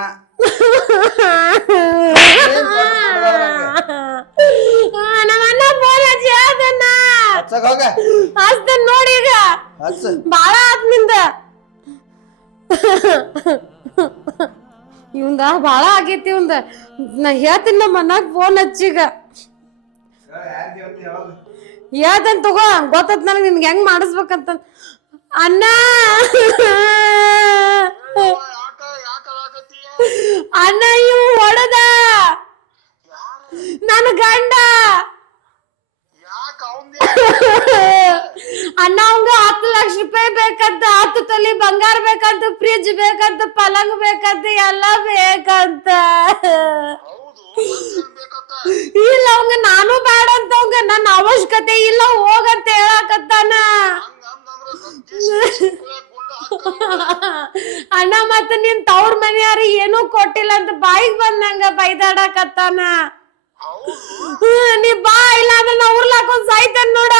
ನಮ್ಮ ಅಣ್ಣ ಫೋನ್ ಹಚ್ಚಿ ಆದನ್ನ ಹಚ್ಚಕ್ ಹೋಗ. ಹಚ್ತಾನ ನೋಡಿ ಈಗ. ಬಾಳ ಆತ್ ನಿಂದ. ಇವಂದ ಬಾಳ ಆಗೈತಿ ಇವಂದ. ನಾ ಹೇಳ್ತೀನಿ ನಮ್ಮ ಅಣ್ಣಗ್ ಫೋನ್ ಹಚ್ಚೀಗ. ಹೇಳ್ತೇನೆ ತಗೋ, ಗೊತ್ತತ್ ನನಗೆ ನಿನ್ಗೆ ಹೆಂಗ್ ಮಾಡಿಸ್ಬೇಕಂತ. ಅಣ್ಣ ಅಣ್ಣ ಇವ್ ಹೊಡೆದ ನನ್ನ ಗಂಡ. ಅಣ್ಣ ಅವಂಗ 10 ಲಕ್ಷ ರೂಪಾಯಿ ಬೇಕಂತ, 10 ತೊಲಿ ಬಂಗಾರ ಬೇಕಂತ, ಫ್ರಿಜ್ ಬೇಕಂತ, ಪಲಂಗ್ ಬೇಕಂತ, ಎಲ್ಲ ಬೇಕಂತ. ಇಲ್ಲ ಅವಂಗ ನಾನು ಬೇಡ ಅಂತ, ಅವಂಗ ನನ್ನ ಅವಶ್ಯಕತೆ ಇಲ್ಲ ಹೋಗಂತ ಹೇಳಕತ್ತಾನ. ಅಣ್ಣ ಮತ್ತ ನಿನ್ ತವ್ರ ಮನೆಯಾರ ಏನೂ ಕೊಟ್ಟಿಲ್ಲ ಅಂತ ಬಾಯಿಗೆ ಬಂದಂಗ ಬೈದಾಡಕತ್ತಾನ. ನೀ ಬಾ, ಇಲ್ಲ ಅಂದ್ರೆ ನಾ ಉರ್ಲಾಕೊಂಡ್ ಸಾಯ್ತಾನ ನೋಡ.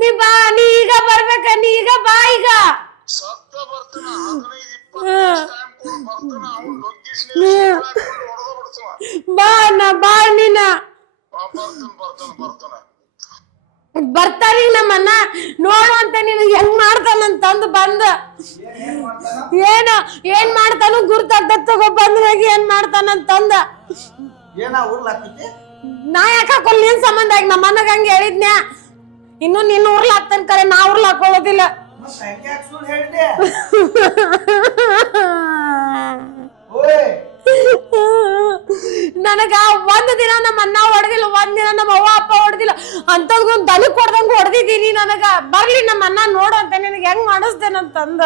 ನೀ ಬಾ, ನೀ ಈಗ ಬರ್ಬೇಕ, ನೀ ಈಗ ಬಾ ಈಗ. ಬಾ ಅಣ್ಣ ಬಾ, ನೀನ ಬರ್ತಾನ ನಮ್ಮ ಅಣ್ಣ. ನೋಡು ಅಂತ ನಿನಗೆ ಹೆಂಗ್ ಮಾಡ್ತಾನಂತಂದು ಬಂದ. ಏನ್ ಮಾಡ್ತಾನು ಗುರ್ತಾಗ್ದ ತಗೋ ಬಂದ್ರಾಗ ಏನ್ ಮಾಡ್ತಾನಂತಂದ. ನಾ ಯಾಕ ಹಾಕೊಲ್ ನಿನ್ ಸಂಬಂಧ ಆಗಿ ನಮ್ಮ ಅಣ್ಣಗ ಹಂಗ ಹೇಳಿದ್ನ್ಯಾ. ಇನ್ನು ನಿನ್ನ ಉರ್ಲಾಕ್ತಾನ ಕರೆ, ನಾ ಉರ್ಲಾಕೊಳ್ಳೋದಿಲ್ಲ. ನನಗ ಒಂದ್ ದಿನ ನಮ್ಮ ಅಣ್ಣ ಹೊಡೆದಿಲ್ಲ, ಒಂದ್ ದಿನ ನಮ್ಮ ಅವ್ವ ಅಪ್ಪ ಹೊಡೆದಿಲ್ಲ. ಅಂತದ್ಗೊಂದ್ ದನಕ್ ಹೊಡೆದಂಗ ಹೊಡೆದಿದ್ದೀನಿ. ನನಗ ಬರ್ಲಿ ನಮ್ಮ ಅಣ್ಣ ನೋಡು ಅಂತ ನಿನಗೆ ಹೆಂಗ್ ಮಾಡಿಸ್ತೇನಂತಂದ.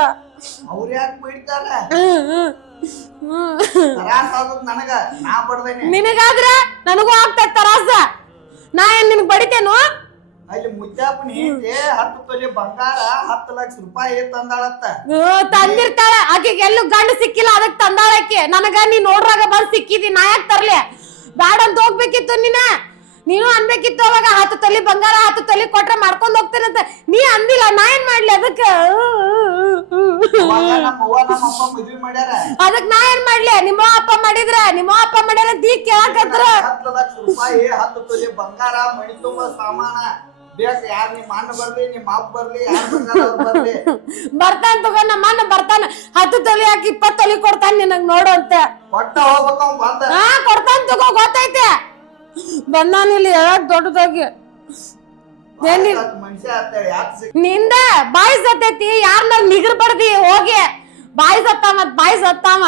ನಿನಗಾದ್ರ ನನಗೂ ಆಗ್ತೈತ್ ತರಾಸ. ನಾ ಏನ್ ನಿನಗ್ ಬಡಿತೇನು? ಅಲ್ಲಿ ಮುದ್ದಾಪನ ಹೆಂಡತಿ 10 ತೊಲಿ ಬಂಗಾರ 10 ಲಕ್ಷ ರೂಪಾಯಿ ತಂದಾಳತ್ತ. ತಂದಿರ್ತಾಳ ಆಕೆಗೆ. ಎಲ್ಲೂ ಗಂಡ ಸಿಕ್ಕಿಲ್ಲ, ಅದಕ್ ತಂದಾಳಕ್ಕೆ. ನನಗ ನೀ ನೋಡ್ರಾಗ ಬಂದ್ ಸಿಕ್ಕಿದಿ, ನಾ ಯಾಕೆ ತರ್ಲಿ? ಬ್ಯಾಡ ಅಂತ ಹೋಗ್ಬೇಕಿತ್ತು ನೀನು ಅನ್ಬೇಕಿತ್ತು ಅವಾಗ. 10 ತೊಲಿ ಬಂಗಾರ 10 ತೊಲಿ ಕೊಟ್ರೆ ಮಾಡ್ಕೊಂಡ್ ಹೋಗ್ತೇನಂತ ನೀ ಅಂದಿಲ್ಲ. ನಾ ಏನ್ ಮಾಡ್ಲಿ ಅದಕ್ಕ? ಅದಕ್ ನಾ ಏನ್ ಮಾಡ್ಲಿ? ನಿಮ್ಮ ಅಪ್ಪ ಮಾಡಿದ್ರ, ನಿಮ್ಮ ಅಪ್ಪ ಮಾಡ್ಯಾರ ದಿ ಕೇಳಕತ್ರ. 10 ಲಕ್ಷ ರೂಪಾಯಿ 10 ತೊಲಿ ಬಂಗಾರ, ಮಣಿ ತುಂಬ ಸಾಮಾನ, ಬೇಕು ಯಾರು ನಿಮ್ಮ ಅಣ್ಣ ಬರ್ಲಿ ನಿಮ್ಮ ಅಪ್ಪ ಬರ್ಲಿ ಯಾರು ಬರ್ಲಿ ಬರ್ತಾನ ತಗೋ ನಮ್ಮ ಅಣ್ಣ ಬರ್ತಾನ 10 ತೊಲಿ ಹಾಕಿ 20 ತೊಲಿ ಕೊಡ್ತಾನ ನಿನಗ್ ನೋಡು ಅಂತ ಕೊಟ್ಟ ಹೋಗ್ಬೇಕು ಅವ್ನ್ ಬಂದ ಹಾ ಕೊಡ್ತಾನ ತಗೋ ಗೊತ್ತೈತೆ ಬಂದಾನ ಇಲ್ಲಿ ಹೇಳಕ್ ದೊಡ್ಡದಾಗಿ ಮನುಷ್ಯ ಅಂತೇಳಿ ಯಾಕೆ ನಿಂದ ಬಾಯಿ ಸತ್ತೈತಿ ಯಾರನ್ನ ನಿಗರ್ ಬಡ್ದಿ ಹೋಗಿ ಬಾಯಿ ಸತ್ತಾವ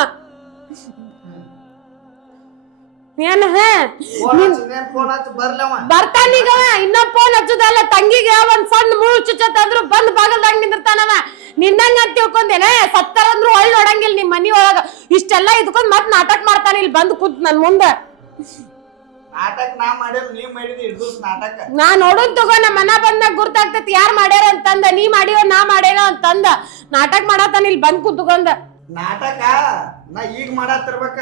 ಏನ್ ಬರ್ತಾನೀಗ ಇನ್ನೊಂದ್ ಫೋನ್ ಹಚ್ಚುದಲ್ಲ ತಂಗಿಗೆ ಒಂದ್ ಸಣ್ಣ ಮುಳು ಚುಚ್ಚತ್ತಂದ್ರು ಬಂದ್ ಬಾಗಲ್ದಾಗ ನಿಂದಿರ್ತಾನವ ನಿನ್ನಂಗ ಅಂತ ತಿಳ್ಕೊಂಡೇನೆ ಸತ್ತರಂದ್ರು ಒಳ್ಳೆ ನೋಡಂಗಿಲ್ಲ ನಿಮ್ ಮನಿ ಒಳಗ ಇಷ್ಟೆಲ್ಲಾ ಇದ್ಕೊಂಡ್ ಮತ್ ನಾಟಕ ಮಾಡ್ತಾನ ಇಲ್ಲಿ ಬಂದ್ ಕೂತ್ ನನ್ ಮುಂದ ನಾಟಕ ನಾ ಮಾಡಿರ್ ನೀವ್ ಮಾಡಿದಿ ಇಡ್ದು ನಾಟಕ ನಾ ನೋಡೋದ್ ತಗೋ ನಮ್ಮ ಮನ ಬಂದಾಗ ಗುರ್ತಾಗ್ತೈತಿ ಯಾರ್ ಮಾಡ್ಯಾರ ಅಂತಂದ ನೀ ಮಾಡಿಯೋ ನಾ ಮಾಡ್ಯಾನೋ ಅಂತಂದ ನಾಟಕ ಮಾಡತಾನ ಇಲ್ಲಿ ಬಂದ್ ಕೂತ್ಕೊಂಡ ನಾಟಕ ನಾ ಈಗ ಮಾಡತ್ತಿರ್ಬೇಕ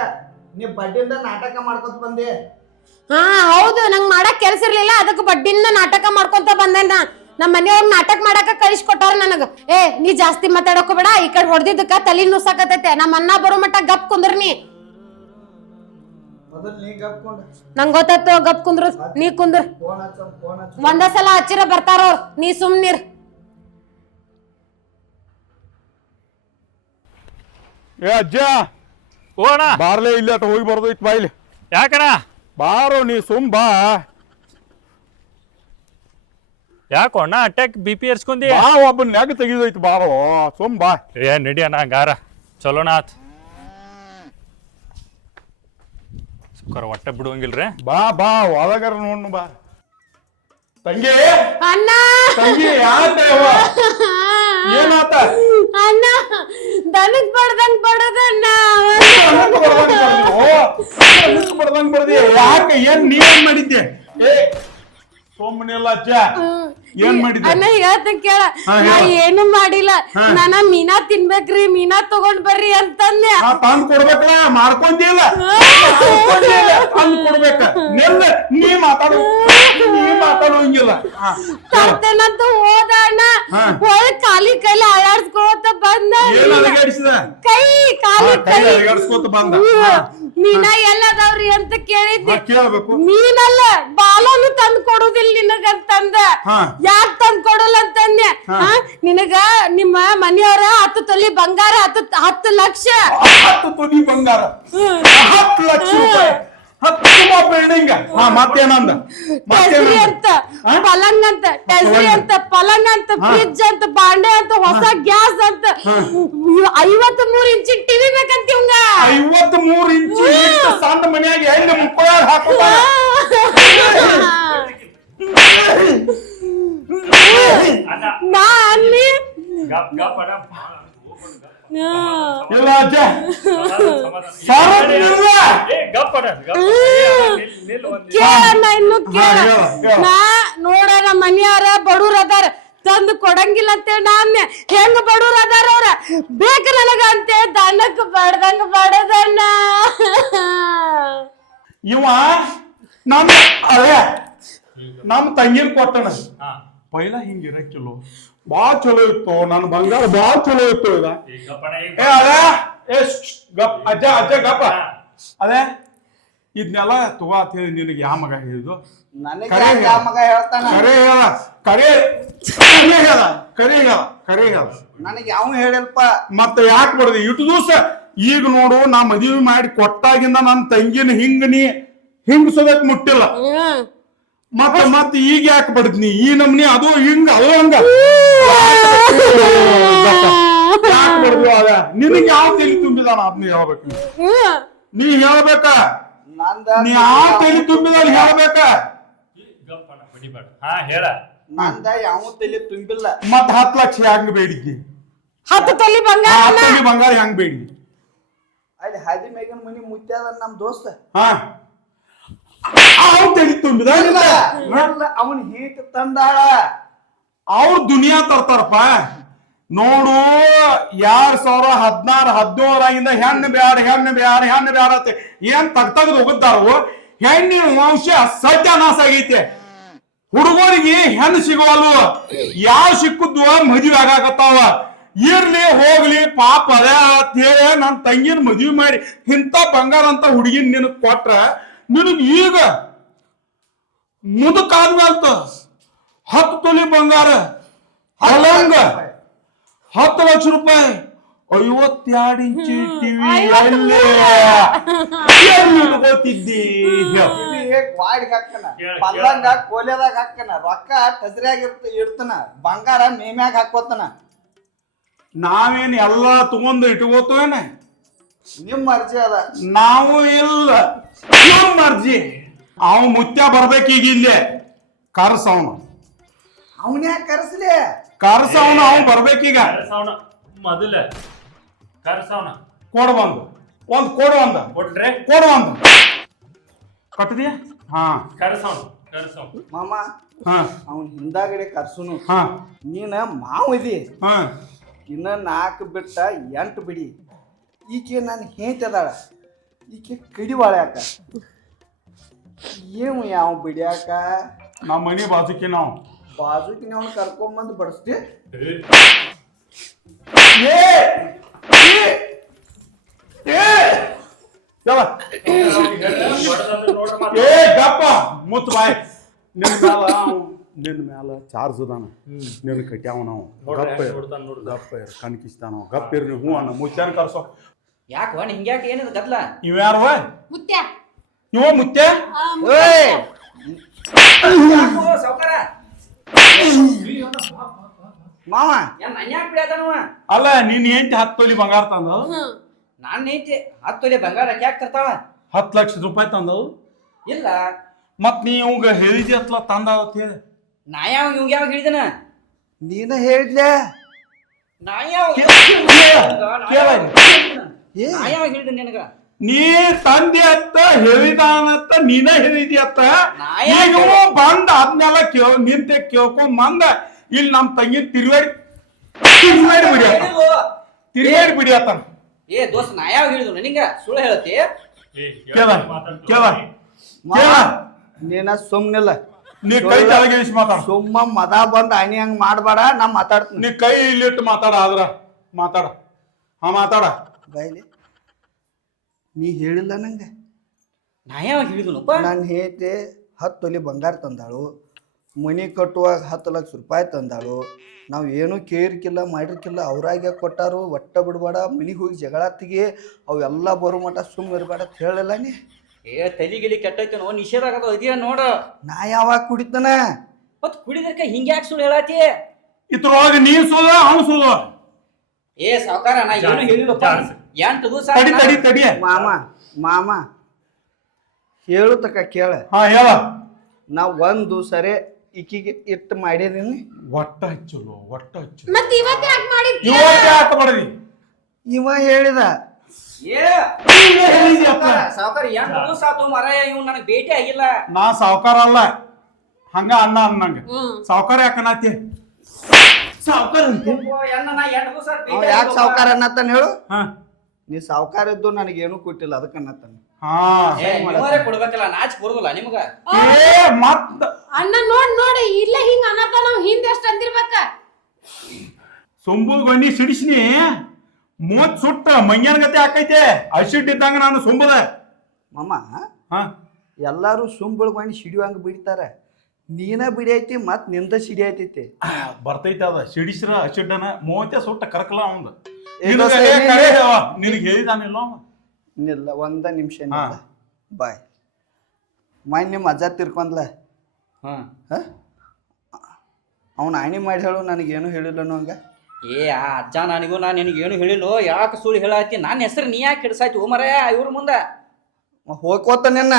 ನೀ ಬಡ್ಡಿಂದ ನಾಟಕ ಮಾಡ್ಕೊತ ಬಂದಿ ಹಾ ಹೌದು ನಂಗ್ ಮಾಡಕ್ ಕೆಲ್ಸ ಇರ್ಲಿಲ್ಲ ಅದಕ್ಕೆ ಬಡ್ಡಿಂದ ನಾಟಕ ಮಾಡ್ಕೊಂತ ಬಂದೆ ನಮ್ಮ ಮನೆಯವ್ರ ನಾಟಕ ಮಾಡಾಕ ಕಳಿಸ್ಕೊಟ್ಟಾರ ನನಗ ನೀ ಜಾಸ್ತಿ ಮಾತಾಡಕ್ ಬೇಡ ಈ ಕಡೆ ಹೊಡೆದಿದ್ದಕ್ಕ ತಲಿ ನುಸಾಕತೈತೆ ನಮ್ಮ ಅಣ್ಣ ಬರೋ ಮಟ್ಟ ಗಪ್ ಕುಂದ್ರನಿ ನಂಗ್ ಗೊತ್ತಾಯ್ತು ಗಪ್ ಕುಂದ್ರ ನೀ ಕುಂದ್ರ ಒಂದ ಸಲ ಹಚ್ಚಿರ ಬರ್ತಾರ ಅವ್ರ ನೀ ಸುಮ್ನಿರ್ ಏ ಅಜ್ಜ ಓಣ ಬಾರ್ಲೆ ಇಲ್ಲ ಹೋಗಿ ಬರ್ದೈತ್ ಬಾಯ್ಲಿ ಯಾಕಣ ಬಾರೋ ನೀ ಸುಮ್ ಬಾ ಯಾಕೋ ಅಣ್ಣ ಅಟ್ಯಾಕ್ ಬಿ ಪಿ ಏರ್ಸ್ಕೊಂಡಿ ಬಾ ಒಬ್ಬನ ನೆಗ್ ತೆಗಿದೈತಿ ಬಾರೋ ಸುಮ್ ಬಾ ಏ ನಡಿ ಅಣ್ಣ ಹಂಗಾರ ಚಲೋಣ ಆತ್ ಸುಖರ ಹೊಟ್ಟೆ ಬಿಡುವಂಗಿಲ್ರಿ ಬಾ ಬಾ ಒಳಗಾರ ನೋಡ್ ಬಾ ತಂಗಿ ಅಣ್ಣ ತಂಗಿ ಏನಾತ ಅಣ್ಣ ದನಕ್ ಬಡ್ದಂಗ್ ಬಡದಣ್ಣ ಬರ್ದಂಗ್ ಬರ್ದಿ ಯಾಕೆ ಏನ್ ನೀನ್ ಮಾಡಿದ್ದೆ ಏ ಸೋಮನಿಲ್ಲ ಅಜ್ಜ ಏನ್ ಮಾಡಿದ್ದೆ ಅಣ್ಣ ಹೇಳ್ತ ಕೇಳ ನಾ ಏನು ಮಾಡಿಲ್ಲ ನಾನ ಮೀನಾ ತಿನ್ಬೇಕ್ರಿ ಮೀನಾ ತಗೊಂಡ್ ಬರ್ರಿ ಅಂತಂದೆ ತಂದ್ ಕೊಡ್ಬೇಕಲ್ಲ ಮಾಡ್ಕೊಂದಿಲ್ಲ ತಂದ್ ಕೊಡ್ಬೇಕ ನಿಲ್ಲ ನೀ ಮಾತಾಡೋಂಗಿಲ್ಲ ತರ್ತೇನಂತ ಹೋದ ಅಣ್ಣ ಒಳಗ್ ಖಾಲಿ ಕೈಲಿ ಅಳಾಡ್ಸ್ಕೊತ ಬಂದ ಏನ್ ಅಲಗಾಡಿಸಿದ ಕೈ ಖಾಲಿ ಕೈ ಅಲಗಾಡ್ಸ್ಕೊತ ಬಂದ ಮೀನಾ ಎಲ್ಲದವ್ರಿ ಅಂತ ಕೇಳಿದ್ದೆ ಕೇಳ್ಬೇಕು ಮೀನಲ್ಲ ಬಾಲನು ತಂದ್ ಕೊಡುದಿಲ್ಲ ನಿನಗಂತಂದ ಯಾಕ್ ತಂದ್ ಕೊಡಲ್ಲ ಅಂತಂದೆ ನಿನಗ ನಿಮ್ಮ ಮನೆಯವರ 10 ತೊಲಿ ಬಂಗಾರ 10 ಲಕ್ಷ 10 ತೊಲಿ ಬಂಗಾರ 10 ಲಕ್ಷ ರೂಪಾಯಿ 10 ಬಿಲ್ಡಿಂಗ್ ಮತ್ತೇನಂದ ಟೆಸ್ರಿ ಅಂತ ಪಲಂಗ್ ಅಂತ ಟೆಸ್ರಿ ಅಂತ ಪಲಂಗ್ ಅಂತ ಫ್ರಿಡ್ಜ್ ಅಂತ ಬಾಂಡೆ ಅಂತ ಹೊಸ ಗ್ಯಾಸ್ ಅಂತ 53 ಇಂಚಿನ ಟಿವಿ ಬೇಕಂತ ಇವಂಗ 53 ಇಂಚಿ ಸಣ್ಣ ಮನ್ಯಾಗ ಹೆಂಗ ಮುಕ್ಕಳಾಗ ಹಾಕೋತಾರ ನಾ ಅಲ್ಲಿ ಇಲ್ಲ ಅಜ್ಜ ಕೇಳಣ್ಣ ಇನ್ನು ಕೇಳ ನಾ ನೋಡ ನಮ್ಮ ಮನೆಯವ್ರ ಬಡವ್ರ ಅದಾರ ತಂದು ಕೊಡಂಗಿಲ್ಲ ಅಂತೇಳಿ ನಾನೇ ಹೆಂಗ ಬಡವ್ರ ಅದಾರ ಅವ್ರ ಬೇಕು ನನಗ ಅಂತ ದನಕ್ ಬಡ್ದಂಗ ಬಡದಣ್ಣ ಇವ ನಮ್ಮ ಅದೇ ನಮ್ಮ ತಂಗಿನ ಕೊಟ್ಟಣ ಪೈಲ ಹಿಂಗಿರಕ್ಕಿಲ್ಲ ಬಾಳ ಚಲೋ ಇತ್ತು ನನ್ನ ಬಂಗಾರ ಬಾಳ ಚಲೋ ಇತ್ತು ಇದ ಏ ಅದ ಏ ಗಪ್ ಅಜ್ಜ ಅಜ್ಜ ಗಪ್ಪ ಅದೇ ಇದನ್ನೆಲ್ಲ ತಗೋತ್ ಹೇಳಿ ನಿನಗೆ ಯಾವ ಮಗ ಹೇಳಿದ್ದು ಕರೆ ಹೇಳ ನನಗೆ ಯಾವ ಹೇಳಲ್ಪ ಮತ್ತೆ ಯಾಕೆ ಬಡ್ದಿ ಇಟ್ಟು ದಿವಸ ಈಗ ನೋಡು ನಾ ಮದುವೆ ಮಾಡಿ ಕೊಟ್ಟಾಗಿಂದ ನನ್ನ ತಂಗಿನ ಹಿಂಗ್ಸೋದಕ್ ಮುಟ್ಟಿಲ್ಲ ಮತ್ತೆ ಈಗ ಯಾಕೆ ಬಡ್ದ್ನಿ ಈ ನಮ್ನಿ ಅದು ಹಿಂಗ ಅದು ಹಂಗ ಯಾಕೆ ಬಡ್ದು ಅದ ನಿನಗೆ ಯಾವ ತಲೆ ತುಂಬಿದಾನ ಅದ್ನ ಹೇಳ್ಬೇಕು ನೀ ಹೇಳ್ಬೇಕ ನೀ ಯಾವ ತಲೆ ತುಂಬಿದಾನ ಹೇಳ್ಬೇಕ ನಂದ ಯಾವ ತಲೆ ತುಂಬಿಲ್ಲ ಮತ್ 10 ಲಕ್ಷ ಹೆಂಗ್ ಬೇಡಿಕೆ 10 ತೊಲಿ ಬಂಗಾರ ಹೆಂಗ್ ಬೇಡಿಕೆ ಅಲ್ಲಿ ಹಾದಿ ಮೇಗನ್ ಮನಿ ಮುತ್ಯಾದ ನಮ್ ದೋಸ್ತ ಅವ್ರು ತಲೆ ತುಂಬಿದ ಅವನ್ ಹೀಟ್ ತಂದಾಳ ಅವ್ರ ದುನಿಯಾ ತರ್ತಾರಪ್ಪ ನೋಡು 2016 17 ಹೆಣ್ಣು ಬ್ಯಾಡ ಅಂತ ಏನ್ ತಗ್ದು ಹೋಗುತ್ತಾರೋ ಹೆಣ್ಣಿನ ವಂಶ ಸತ್ಯಾನಾಶ ಆಗೈತೆ ಹುಡುಗರಿಗೆ ಹೆಣ್ಣು ಸಿಗುವಲ್ವ ಯಾವ ಸಿಕ್ಕುದ್ವ ಮದುವೆ ಆಗಾಕತ್ತಾವ ಇರ್ಲಿ ಹೋಗ್ಲಿ ಪಾಪ ಅದೇ ಅಂತೇಳಿ ನನ್ನ ತಂಗಿನ ಮದುವೆ ಮಾಡಿ ಇಂಥ ಬಂಗಾರ ಅಂತ ಹುಡುಗಿನ ನಿನಗ್ ಕೊಟ್ರ ನಿನಗ್ ಈಗ ಮುದಕಾದ್ಮೇಲ್ತ 10 ತೊಲಿ ಬಂಗಾರ, ಹಲಂಗ 10 ಲಕ್ಷ ರೂಪಾಯಿ, 52 ಇಂಚಿ ಟಿವಿ ಎಲ್ಲಿ ಇಟ್ಕೋತಿದ್ದಿ? ವಾಡಿಗೆ ಹಾಕನ, ಪಲ್ಲಂಗ ಕೋಲೆದಾಗ ಹಾಕನ, ರೊಕ್ಕ ಟಜರ್ಯಾಗ ಇಡ್ತಾನ, ಬಂಗಾರ ಮೇಮ್ಯಾಗ ಹಾಕೋತಾನ. ನಾವೇನ್ ಎಲ್ಲಾ ತಗೊಂಡು ಇಟ್ಕೋತೇನ? ನಿಮ್ ಮರ್ಜಿ ಅದ. ನಾವು ಇಲ್ಲ, ನಿಮ್ ಮರ್ಜಿ. ಅವ ಮುತ್ಯ ಬರ್ಬೇಕೀಗ ಇಲ್ಲೇ, ಕರ್ಸವನು. ಅವನ್ಯಾಕ ಕರ್ಸ್ಲಿ? ಕರ್ಸವನು, ಅವ್ ಬರ್ಬೇಕೀಗ. ಮೊದಲ ಕರ್ಸವನ ಕೊಡು ಒಂದು ಕೊಡು ಒಂದು ಕೊಟ್ರೆ ಕೊಡು ಒಂದು ಕಟ್ಟಿದ್ಯಾ? ಹಾ ಕರ್ಸವನ್ ಮಾಮ ಹಾ ಅವನ್ ಹಿಂದಾಗಡೆ ಕರ್ಸುನು. ಹಾ ನೀನ ಮಾವ್ ಇದಿ, ಹಾ ಇನ್ನ 4 ಬಿಟ್ಟ 8 ಬಿಡಿ. ಈಕೆ ನಾನು ಹೇಳ್ತದಾಳ, ಈಕೆ ಕಡಿವಾಳ್ಯಾಕ ಏವು ಯಾವ ಬಿಡ್ಯಾಕ? ನಮ್ಮ ಮನೆ ಬಾಜುಕಿ ನಾವು ಬಾಜುಕಿನ ಅವ್ನ ಕರ್ಕೊಂಬಂದು ಬಡಿಸ್ತಿ. ಗಪ್ಪ ಮುತ್ತು ಬಾಯ್. ನಿನ್ನ ಮ್ಯಾಲ ಚಾರ್ಜ್ ಅದಾನ, ನಿನ್ನ ಕಟ್ಯಾವ ನಾವು. ಗಪ್ಪ ಇರ್ ಕಣ್ಕಿಸ್ತಾನ, ಗಪ್ಪ ಇರ್ ನೀವು. ಹ್ಞೂ ಅಣ್ಣ, ಮುತ್ಯಾನ ಕರ್ಸೋ. ಯಾಕೋ ಹಿಂಗ್ಯಾಕೆ ಏನಿದೆ ಗದ್ಲ? ಇವ್ಯಾರವ? ಮುತ್ಯ ಇವ ಮುತ್ಯ? ಏಯ್ ಸಾವ್ಕಾರ ಮಾವ ಏನ್ ನನ್ಯಾಕ್ ಬಿಡತಾನವ? ಅಲ್ಲ, ನೀನ್ ಹೆಂಡತಿ 10 ತೊಲಿ ಬಂಗಾರ ತಂದ, ನಾನ್ ಐತಿ 10 ತೊಲೆ ಬಂಗಾರ ಯಾಕೆ ತರ್ತಾಳ? 10 ಲಕ್ಷ ರೂಪಾಯಿ ತಂದವು. ಇಲ್ಲ, ಮತ್ ನೀ ಇವಂಗ ಹೇಳಿದಿ ಅತ್ಲ ತಂದ ಅಂತ ಹೇಳಿ. ನಾ ಇವ್ಗ ಯಾವಾಗ ಹೇಳಿದನ? ನೀನ ಹೇಳಿದ್ಲೆ. ನಾ ಯಾವ ಹೇಳಿದ ನಿನಗ? ನೀ ತಂದೆ ಅತ್ತ ಹೇಳಿದಾನತ್ತ, ನೀನ ಹೇಳಿದಿ ಅತ್ತ. ನಾಯ ಈಗ ಬಂದ ಅದನ್ನೆಲ್ಲ ನಿಂತೆ ಕೇಳ್ಕೊಂಡ್ ಬಂದ ಇಲ್ಲಿ ನಮ್ ತಂಗಿ ತಿರುವಾಡಿ ಬಿಡಿ ಅತ್ತ. ಏ ದೋಸ್ತ, ನಾ ಯಾವ ಹೇಳಿದ್ರು ನಿನಗ? ಸುಳ್ಳು ಹೇಳತಿ? ಕೇಳ ಕೇಳ ಮಾವ ನೀನ ಸುಮ್ನಿಲ್ಲ. ನೀ ಕೈ ಕೆಳಗಿಳಿಸಿ ಮಾತಾಡ. ಸುಮ್ಮ ಮದ ಬಂದ್ ಆನಿ ಹಂಗ ಮಾಡ್ಬೇಡ. ನಾ ಮಾತಾಡ್ತೀನಿ. ನೀ ಕೈ ಇಲ್ಲಿಟ್ಟು ಮಾತಾಡ. ಆದ್ರ ಮಾತಾಡ. ಹಾ ಮಾತಾಡ. ಬಾಯ್ಲಿ, ನೀ ಹೇಳಿಲ್ಲ ನಂಗೆ. ನಾ ಯಾವಾಗ ಹೇಳಿದ್ನಪ್ಪ? ನಾನು ಹೇಳ್ತೆ 10 ತೊಲಿ ಬಂಗಾರ ತಂದಾಳು, ಮನಿ ಕಟ್ಟುವಾಗ 10 ಲಕ್ಷ ರೂಪಾಯಿ ತಂದಾಳು. ನಾವು ಏನು ಕೇರ್ಕಿಲ್ಲ ಮಾಡಿರ್ಕಿಲ್ಲ, ಅವ್ರಾಗೆ ಕೊಟ್ಟಾರು. ಒಟ್ಟ ಬಿಡ್ಬೇಡ, ಮನಿಗೆ ಹೋಗಿ ಜಗಳ ತೆಗಿ, ಅವೆಲ್ಲ ಬರೋ ಮಟ ಸುಮ್ಮ ಇರಬೇಡ ಅಂತ ಹೇಳಿಲ್ಲ ನೀ. ಏ ತಲಿಗಿಲಿ ಕೆಟ್ಟೈತೆ ನೋ, ನಿಷೇಧ ಆಗದ ಇದೆಯಾ ನೋಡ. ನಾ ಯಾವಾಗ ಕುಡಿತಾನ? ಮತ್ ಕುಡಿದಕ್ಕ ಹಿಂಗ್ಯಾಕ್ ಸುಳ್ಳು ಹೇಳತಿ? ಇದ್ರೊಳಗೆ ನೀ ಸುಳ್ಳು, ಅವ್ನು ಸುಳ್ಳು. ಏ ಸಾವ್ಕಾರ, ನಾ ಏನು ಹೇಳಿಲ್ಲಪ್ಪ. 8 ದಿವಸ ತಡಿ ತಡಿ ತಡಿ. ಮಾಮ ಮಾಮ ಹೇಳುತ್ತಕ ಕೇಳ. ಹಾ ಹೇಳ. ನಾ ಒಂದು ಸರಿ ಈಕಿಗೆ ಇಟ್ಟು ಮಾಡಿದೀನಿ. ಒಟ್ಟ ಹಚ್ಚಲು, ಒಟ್ಟ ಹಚ್ಚಲು. ಮತ್ ಇವತ್ತು ಯಾಕೆ ಮಾಡಿದ್ಯ? ಇವಾಗ ಯಾಕೆ ಮಾಡಿದಿ? ಇವ ಹೇಳಿದ. ಏ ಸಾವ್ಕಾರ 8 ದಿವಸ ಆತು ಮರಾಯ, ಇವ್ ನನಗ್ ಭೇಟಿ ಆಗಿಲ್ಲ. ನಾ ಸಾವ್ಕಾರ ಅಲ್ಲ, ಹಂಗ ಅನ್ನ ಅನ್ನಂಗ. ಸಾವ್ಕಾರ ಯಾಕನಾತಿ? ಸಾವ್ಕಾರ ಅಂತೆ. ನಾ 8 ದಿವಸ ಅವ ಯಾಕೆ ಸಾವ್ಕಾರ ಅನ್ನತ್ತಾನ ಹೇಳು? ಹಾ ನೀ ಸಾವ್ಕಾರ ಇದ್ದು ನನಗೇನು ಕೊಟ್ಟಿಲ್ಲ, ಅದಕ್ಕೆ ಅನ್ನತ್ತಾನ. ಹಾ ಕೊಡ್ಬೇಕಲ್ಲ, ನಾಚ್ ಬರುದಿಲ್ಲ ನಿಮ್ಗ? ಏ ಮತ್ತ ಅಣ್ಣ ನೋಡಿ ಇಲ್ಲ ಹಿಂಗ ಅನ್ನತ್ತ. ನಾವ್ ಹಿಂದೆ ಎಷ್ಟು ಅಂದಿರ್ಬೇಕ? ಸೊಂಬುದ್ ಬನ್ನಿ ಸಿಡಿಸ್ನಿ, ಮೂವತ್ ಸುಟ್ಟ ಮಂಗ್ಯಾನ ಗತೆ ಹಾಕೈತೆ. ಅಸಿಡ್ ಇದ್ದಂಗ ನಾನು ಸೊಂಬದ. ಮಾಮ ಹಾ ಎಲ್ಲಾರು ಸುಂಬಳ ಮಾಡಿ ಸಿಡಿಯುವಂಗ ಬಿಡ್ತಾರ. ನೀನ ಬಿಡಿಯೈತಿ, ಮತ್ ನಿಂದ ಸಿಡಿ ಆಯ್ತೈತಿ. ಬರ್ತೈತೆ ಅದ ಸಿಡಿಸ್ರ ಅಸಿಡ್ನ ಮೂವತ್ತೆ ಸುಟ್ಟ ಕರಕಲ್ಲ ಅವಂದ. ಏ ನಿನಗೆ ಹೇಳಿದಾನಿಲ್ಲ ಅವ. ನಿಲ್ಲ, ಒಂದ ನಿಮಿಷ ನಿಲ್ಲ. ಬಾಯ್. ಮೊನ್ನೆ ಮಜಾ ತಿರ್ಕೊಂಡ್ಲ. ಅವನ ಆಣಿ ಮಾಡಿ ಹೇಳು, ನನಗೇನು ಹೇಳಿಲ್ಲನು ಹಂಗ. ಏ ಆ ಅಜ್ಜ ನನಗೂ ನಾ ನಿನಗೇನು ಹೇಳಿಲ್ಲೋ, ಯಾಕೆ ಸುಳ್ಳು ಹೇಳತ್ತಿ? ನನ್ನ ಹೆಸರು ನೀ ಯಾಕೆ ಹಿಡ್ಸಾಯ್ತು ಮರಾಯ ಇವ್ರ ಮುಂದ? ಹೋಗ್ಕೋತ ನಿನ್ನ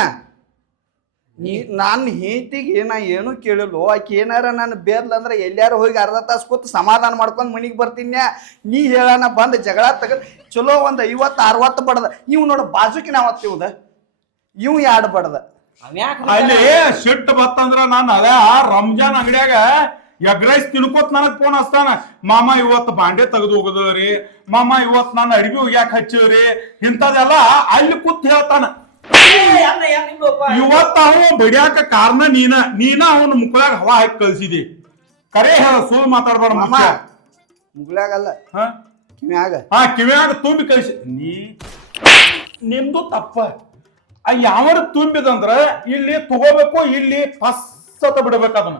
ನಾನು ಹೇತಿಗೆ ನಾ ಏನು ಕೇಳಿಲ್ಲ. ಆಕೆ ಏನಾರ ನಾನು ಬೇರ್ಲ ಅಂದ್ರೆ ಎಲ್ಲಾರು ಹೋಗಿ ಅರ್ಧ ತಾಸು ಕೂತು ಸಮಾಧಾನ ಮಾಡ್ಕೊಂಡು ಮನಿಗೆ ಬರ್ತೀನಿ. ನೀ ಹೇಳಣ ಬಂದು ಜಗಳ ತಗೊಂಡು ಚಲೋ ಒಂದು 50-60 ಬಡ್ದ. ಇವ್ ನೋಡ ಬಾಜುಕಿನ ಅವತ್ತು ಇವ್ದ ಇವ್ 2 ಬಡ್ದ. ಅಲ್ಲಿ ಸಿಟ್ಟು ಬತ್ತಂದ್ರ ನಾನು ಅದ ರಂಜಾನ್ ಅಂಗಡಿಯಾಗ ಎಗ್ ರೈಸ್ ತಿನ್ಕೋತ್ ನನಗ್ ಫೋನ್ ಹಚ್ತಾನ. ಮಾಮ ಇವತ್ತು ಬಾಂಡೆ ತೆಗೆದು ಹೋಗದ್ರಿ, ಮಾಮ ಇವತ್ತು ನಾನು ಅಡಿಗೆ ಹೋಗ್ಯಾಕ ಹಚ್ಚಿವ್ರಿ, ಇಂಥದೆಲ್ಲ ಅಲ್ಲಿ ಕೂತ್ ಹೇಳ್ತಾನ. ಇವತ್ತ ಅವ ಬಡಿಯಾಕ ಕಾರಣ ನೀನ ಅವನ ಮುಕ್ಕಳಾಗ ಹವಾ ಹಾಕಿ ಕಳ್ಸಿದಿ. ಕರೆ ಹೇಳ, ಸುಳ್ಳು ಮಾತಾಡ್ಬಾರ. ಮುಗ್ಲಾಗಲ್ಲ, ಕಿವ್ಯಾಗ. ಕಿವ್ಯಾಗ ತುಂಬಿ ಕಳ್ಸಿ. ನಿಂದು ತಪ್ಪ. ಯಾವ ತುಂಬಿದಂದ್ರ ಇಲ್ಲಿ ತಗೋಬೇಕು, ಇಲ್ಲಿ ಫಸ್ಸತ ಬಿಡ್ಬೇಕು ಅದನ್ನ.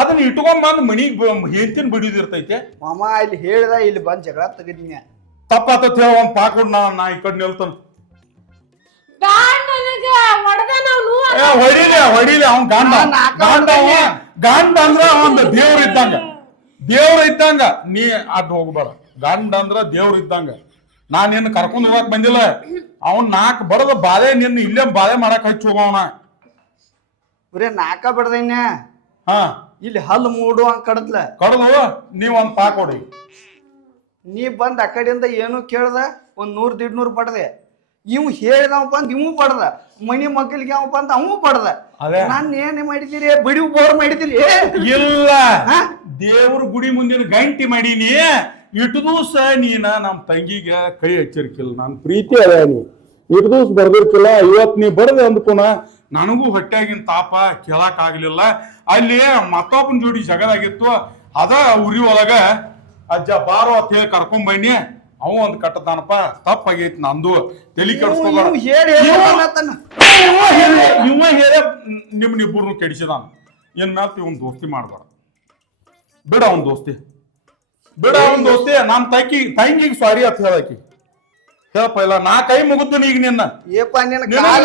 ಅದನ್ನ ಇಟ್ಕೊಂಡ್ ಮನಿಗ್ ಹೇಳ್ತೀನಿ ಬಿಡಿದಿರ್ತೈತೆ. ಮಾಮ ಇಲ್ಲಿ ಹೇಳ್ದ ಇಲ್ಲಿ ಬಂದ್ ಜಗಳ ತೆಗಿದ್ನಿ. ತಪ್ಪಾತ ಹೇಳ ಒಂದ್ ಪಾಕೊಡ್ ನಾ ಈ ಕಡೆ ನಿಲ್ತಾನ. ಹೊಡಿಲಿ ಅವ್ನ್ ಗಂಡ ಅಂದ್ರ ಒಂದ್ ದೇವ್ರ ಇದ್ದಂಗ ನೀ ಅದ್ ಹೋಗ್ಬೇಡ. ಗಂಡ ಅಂದ್ರ ದೇವ್ರ ಇದ್ದಂಗ. ನಾನ್ ನಿನ್ನ ಕರ್ಕೊಂಡ್ ಹೋಗಕ್ ಬಂದಿಲ್ಲ. ಅವ್ನ್ ನಾಕ್ ಬಡದ ಬಾಳೆ ನಿನ್ನ ಇಲ್ಲೇ ಬಾಳೆ ಮಾಡಕ್ ಹಚ್ಚಿ ಹೋಗವನ. ಬರೇ ನಾಕ ಬಿಡದೈನ್ಯ. ಹಾ ಇಲ್ಲಿ ಹಲ್ಲು ಮೂಡು ಹಂಗ ಕಡದು ನೀವ್ ಒಂದ್ ಪಾಕೊಡಿ. ನೀ ಬಂದ್ ಆ ಕಡೆಯಿಂದ ಏನು ಕೇಳ್ದ, ಒಂದ್ 100-150 ಪಡ್ದೆ. ಇವ್ ಹೇಳಿದವ ಬಂದ್ ಇವು ಪಡ್ದ, ಮನಿ ಮಕ್ಕಳಿಗೆ ಅವ ಬಂದ್ ಅವು ಪಡ್ದ. ನಾನ್ ಏನೇ ಮಾಡಿದಿರಿ, ಬಡಿ ಬೋರ್ ಮಾಡಿದಿರಿ? ಇಲ್ಲ, ದೇವ್ರ ಗುಡಿ ಮುಂದಿನ ಗಂಟಿ ಮಾಡೀನಿ. ಇಟ್ಟು ದಿವಸ ನೀನ ನಮ್ ತಂಗಿಗೆ ಕೈ ಹಚ್ಚಿರ್ಕಿಲ್ಲ. ನಾನ್ ಪ್ರೀತಿ ಅದ ನೀ ಇಟ್ಟು ದಿವಸ ಬರ್ದಿರ್ಕಿಲ್ಲ. ಇವತ್ ನೀ ಬಡದೆ ಅಂದ್ಕೋಣ. ನನಗೂ ಹೊಟ್ಟೆಗಿನ ತಾಪ ಕೇಳಕ್ ಆಗ್ಲಿಲ್ಲ. ಅಲ್ಲಿ ಮತ್ತೊಬ್ಬನ ಜೋಡಿ ಜಗಳಾಗಿತ್ತು. ಅದ ಉರಿ ಒಳಗ ಅಜ್ಜ ಬಾರೋ ಅಂತ ಹೇಳಿ ಕರ್ಕೊಂಡ್ ಬನ್ನಿ. ಅವ ಒಂದ್ ಕಟ್ಟತಾನಪ್ಪ, ತಪ್ಪಾಗೈತಿ ನಂದು, ತಲಿ ಕೆಡ್ಸ್ಕೊಬೇಡ. ಇವ ಹೇಳ ನಿಮ್ನಿಬ್ಬರನ್ನು ಕೆಡಿಸಿದಾನ. ಏನ್ ಮ್ಯಾಲ ಇವನ್ ದೋಸ್ತಿ ಮಾಡ್ಬೇಡ. ಬಿಡ ಅವನ್ ದೋಸ್ತಿ. ನಾನ್ ತಂಗಿಗೆ ಸಾರಿ ಅಂತ ಹೇಳಕಿ ಹೇಳಪ್ಪ. ಇಲ್ಲ ನಾ ಕೈ ಮುಗುತ್ತೇನೆ ಈಗ ನಿನ್ನ.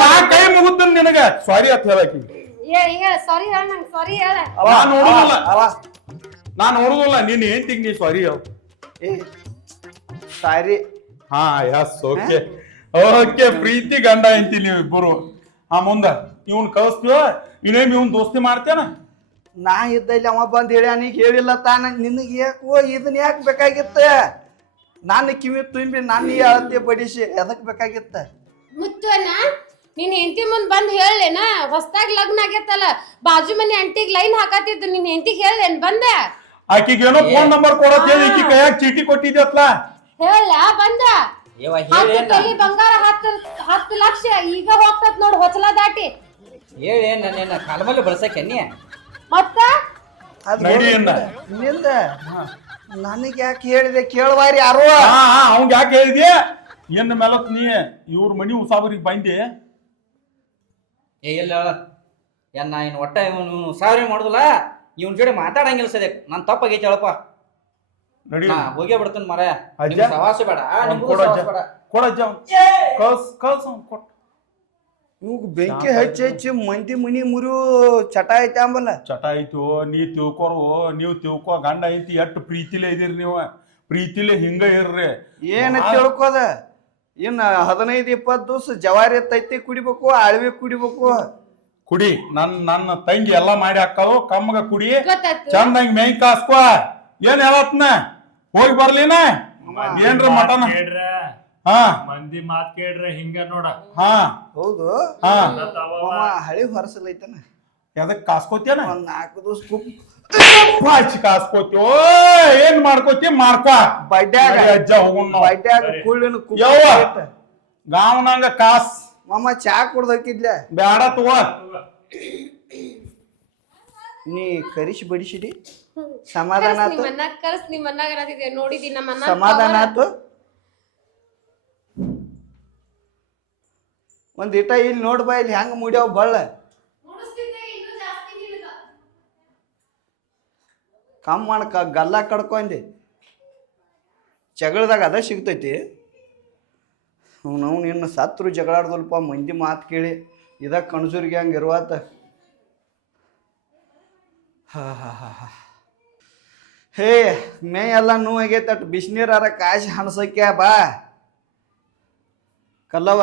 ನಾ ಕೈ ಮುಗುತ್ತೇನೆ ನಿನಗ ಸಾರಿ ಅಂತ ಹೇಳಕಿ. ನಾನ್ ನೋಡುದಿಲ್ಲ ನಿನ್ನ ಹೆಂಡತಿಗೆ ನೀ ಸಾರಿ ಹೇಳ. ಸಾರಿ. ಹಾ ಯಸ್ ಓಕೆ ಓಕೆ. ಪ್ರೀತಿ ಗಂಡ ಹೆಂಡತಿ ನೀವು ಇಬ್ಬರು. ಮುಂದ ಇವನ್ ಕಳಿಸ್ತೀವ. ಇನ್ನೇಮ್ ಇವನ್ ದೋಸ್ತಿ ಮಾಡ್ತೇನ. ನಾ ಇದ್ದಲ್ಲಿ ಅವ ಬಂದ್ ಹೇಳ್ಯಾನೀಗ ಹೇಳಿಲ್ಲ ತಾನ. ನಿನಗೆ ಯಾಕೋ ಇದನ್ನ ಯಾಕೆ ಬೇಕಾಗಿತ್ತ? ನಾನು ಕಿವಿ ತುಂಬಿ ನಾನು ಅಳತೆ ಬಡಿಸಿ ಎದಕ್ ಬೇಕಾಗಿತ್ತ? ಮುತ್ತುವನ್ನ ನಿನ್ ಹೆಂಡತಿ ಮುಂದ್ ಬಂದ್ ಹೇಳೇನ? ಹೊಸದಾಗಿ ಲಗ್ನ ಆಗೈತಲ್ಲ, ಬಾಜು ಮನೆ ಅಂಟಿಗ್ ಲೈನ್ ಹಾಕತ್ತಿದ್ದು, ನಿನ್ ಹೆಂಡತಿಗೆ ಹೇಳೇನ್ ಬಂದ? ಆಕಿಗೇನೋ ಫೋನ್ ನಂಬರ್ ಕೊಡತ್ ಹೇಳಿ ಈಕಿ ಕೈಯಾಗ ಚೀಟಿ ಕೊಟ್ಟಿದ್ಯತ್ಲ. ಹೇಳ ಬಂದ. 10 ತೊಲಿ ಬಂಗಾರ 10 ಲಕ್ಷ ಈಗ ಹೋಗ್ತತ್ ನೋಡ್ ಹೊಸಲ ದಾಟಿ. ಹೇಳಿ ನನ್ನ ಕಾಲಮಲ್ಲಿ ಬಳಸಕ್ಕೆ ನೀ ಮತ್ತ ನಿಂದ ನನಗೆ ಯಾಕೆ ಹೇಳಿದೆ ಕೇಳುವಾರಿ ಯಾರು? ಅವಂಗ ಯಾಕೆ ಹೇಳಿದ್ಯಾ? ಏನ್ ಮೇಲತ್ ನೀ ಇವ್ರ ಮನಿ ಉಸಾಬರಿಗೆ ಬಂದಿ? ಇಲ್ಲ ಏನ್ ನಾ ಇನ್ ಒಟ್ಟ ಇವನು ಉಸಾಬರಿ ಮಾಡುದಿಲ್ಲ. ಇವನ್ ಜೋಡಿ ಮಾತಾಡಂಗಿಲ್ಲ ಸದ್ಯ. ನಾನ್ ತಪ್ಪಾಗೈತಿ ಹೇಳಪ್ಪ. ಹೋಗೇ ಬಿಡ್ತೀನಿ ಮರ. ಸವಾಸ ಬೇಡ. ಇವಾಗ ಬೆಂಕಿ ಹಚ್ಚಿ ಮಂದಿ ಮನಿ ಮುರಿಯೋ ಚಟ ಐತೆ ಅಂಬಲ್ಲ. ಚಟ ಆಯ್ತು. ನೀ ತಿಳ್ಕೊರು, ನೀವ್ ತಿಳ್ಕೊ. ಗಂಡ ಐತಿ ಎಟ್ಟು ಪ್ರೀತಿಲೇ ಇದೀರಿ ನೀವು. ಪ್ರೀತಿಲೇ ಹಿಂಗ ಇರ್ರಿ. ಏನ ತಿಳ್ಕೋದ? ಇನ್ನ 15-20 ದಿವಸ ಜವಾರಿ ತೈತಿ ಕುಡಿಬೇಕು, ಅಳವಿ ಕುಡಿಬೇಕು. ಕುಡಿ. ನನ್ನ ತಂಗಿ ಎಲ್ಲಾ ಮಾಡಿ ಹಾಕವು. ಕಮ್ಮಗ ಕುಡಿ, ಚಂದಂಗ್ ಮೇಯ್ ಕಾಸ್ಕೋ. ಏನ್ ಹೇಳತ್ನ? ಹೋಗಿ ಬರ್ಲಿನ ಏನ್ರ ಮಟನ್ ಮಂದಿ ಮಾತ್ ಕೇಳ್ರ ಹಿಂಗ ನೋಡ. ಹೌದು. ಹಳಿ ಹೊರಸಲೈತನ. ಎದಕ್ ಕಾಸ್ಕೋತೇನ? 4 ದಿವಸ ಕಾಸ್ಕೋತೀವೋ ಏನ್ ಮಾಡ್ಕೋತಿ ಮಾಡ್ಕೋ. ಅಜ್ಜ ಗಾವನಂಗ ಕಾಸ್. ಮಾಮ ಚಾ ಕುಡ್ದಕ್ಕಿದ್ಲ ಬ್ಯಾಡ ತಗೋ. ನೀ ಕರಿಸಿ ಬಡಿಸಿಡಿ. ಸಮಾಧಾನ ಆತು. ಸಮಾಧಾನ ಆತು. ಒಂದ್ ಇಟ ಇಲ್ಲಿ ನೋಡ್ಬಾ, ಇಲ್ಲಿ ಹೆಂಗ ಮುಡ್ಯಾವ ಬಳ್ಳ. ಕಮ್ ಮಾಡಕ ಗಲ್ಲ ಕಡ್ಕೊಂಡಿ. ಜಗಳದಾಗ ಅದ ಸಿಗ್ತೈತಿ. ನಾವು ನಿನ್ನ ಸತ್ರು ಜಗಳಾಡ್ದಲ್ಪ. ಮಂದಿ ಮಾತು ಕೇಳಿ ಇದ ಕಣಸೂರಿಗೆ ಹಂಗೆ ಇರುವಾತ. ಹೇ ಮೇ ಎಲ್ಲ ನೋವಾಗೈತೆ. ಬಿಸಿನೀರಾರ ಕಾಯಿಸಿ ಹಣಸಕ್ಯ ಬಾ ಕಲ್ಲವ.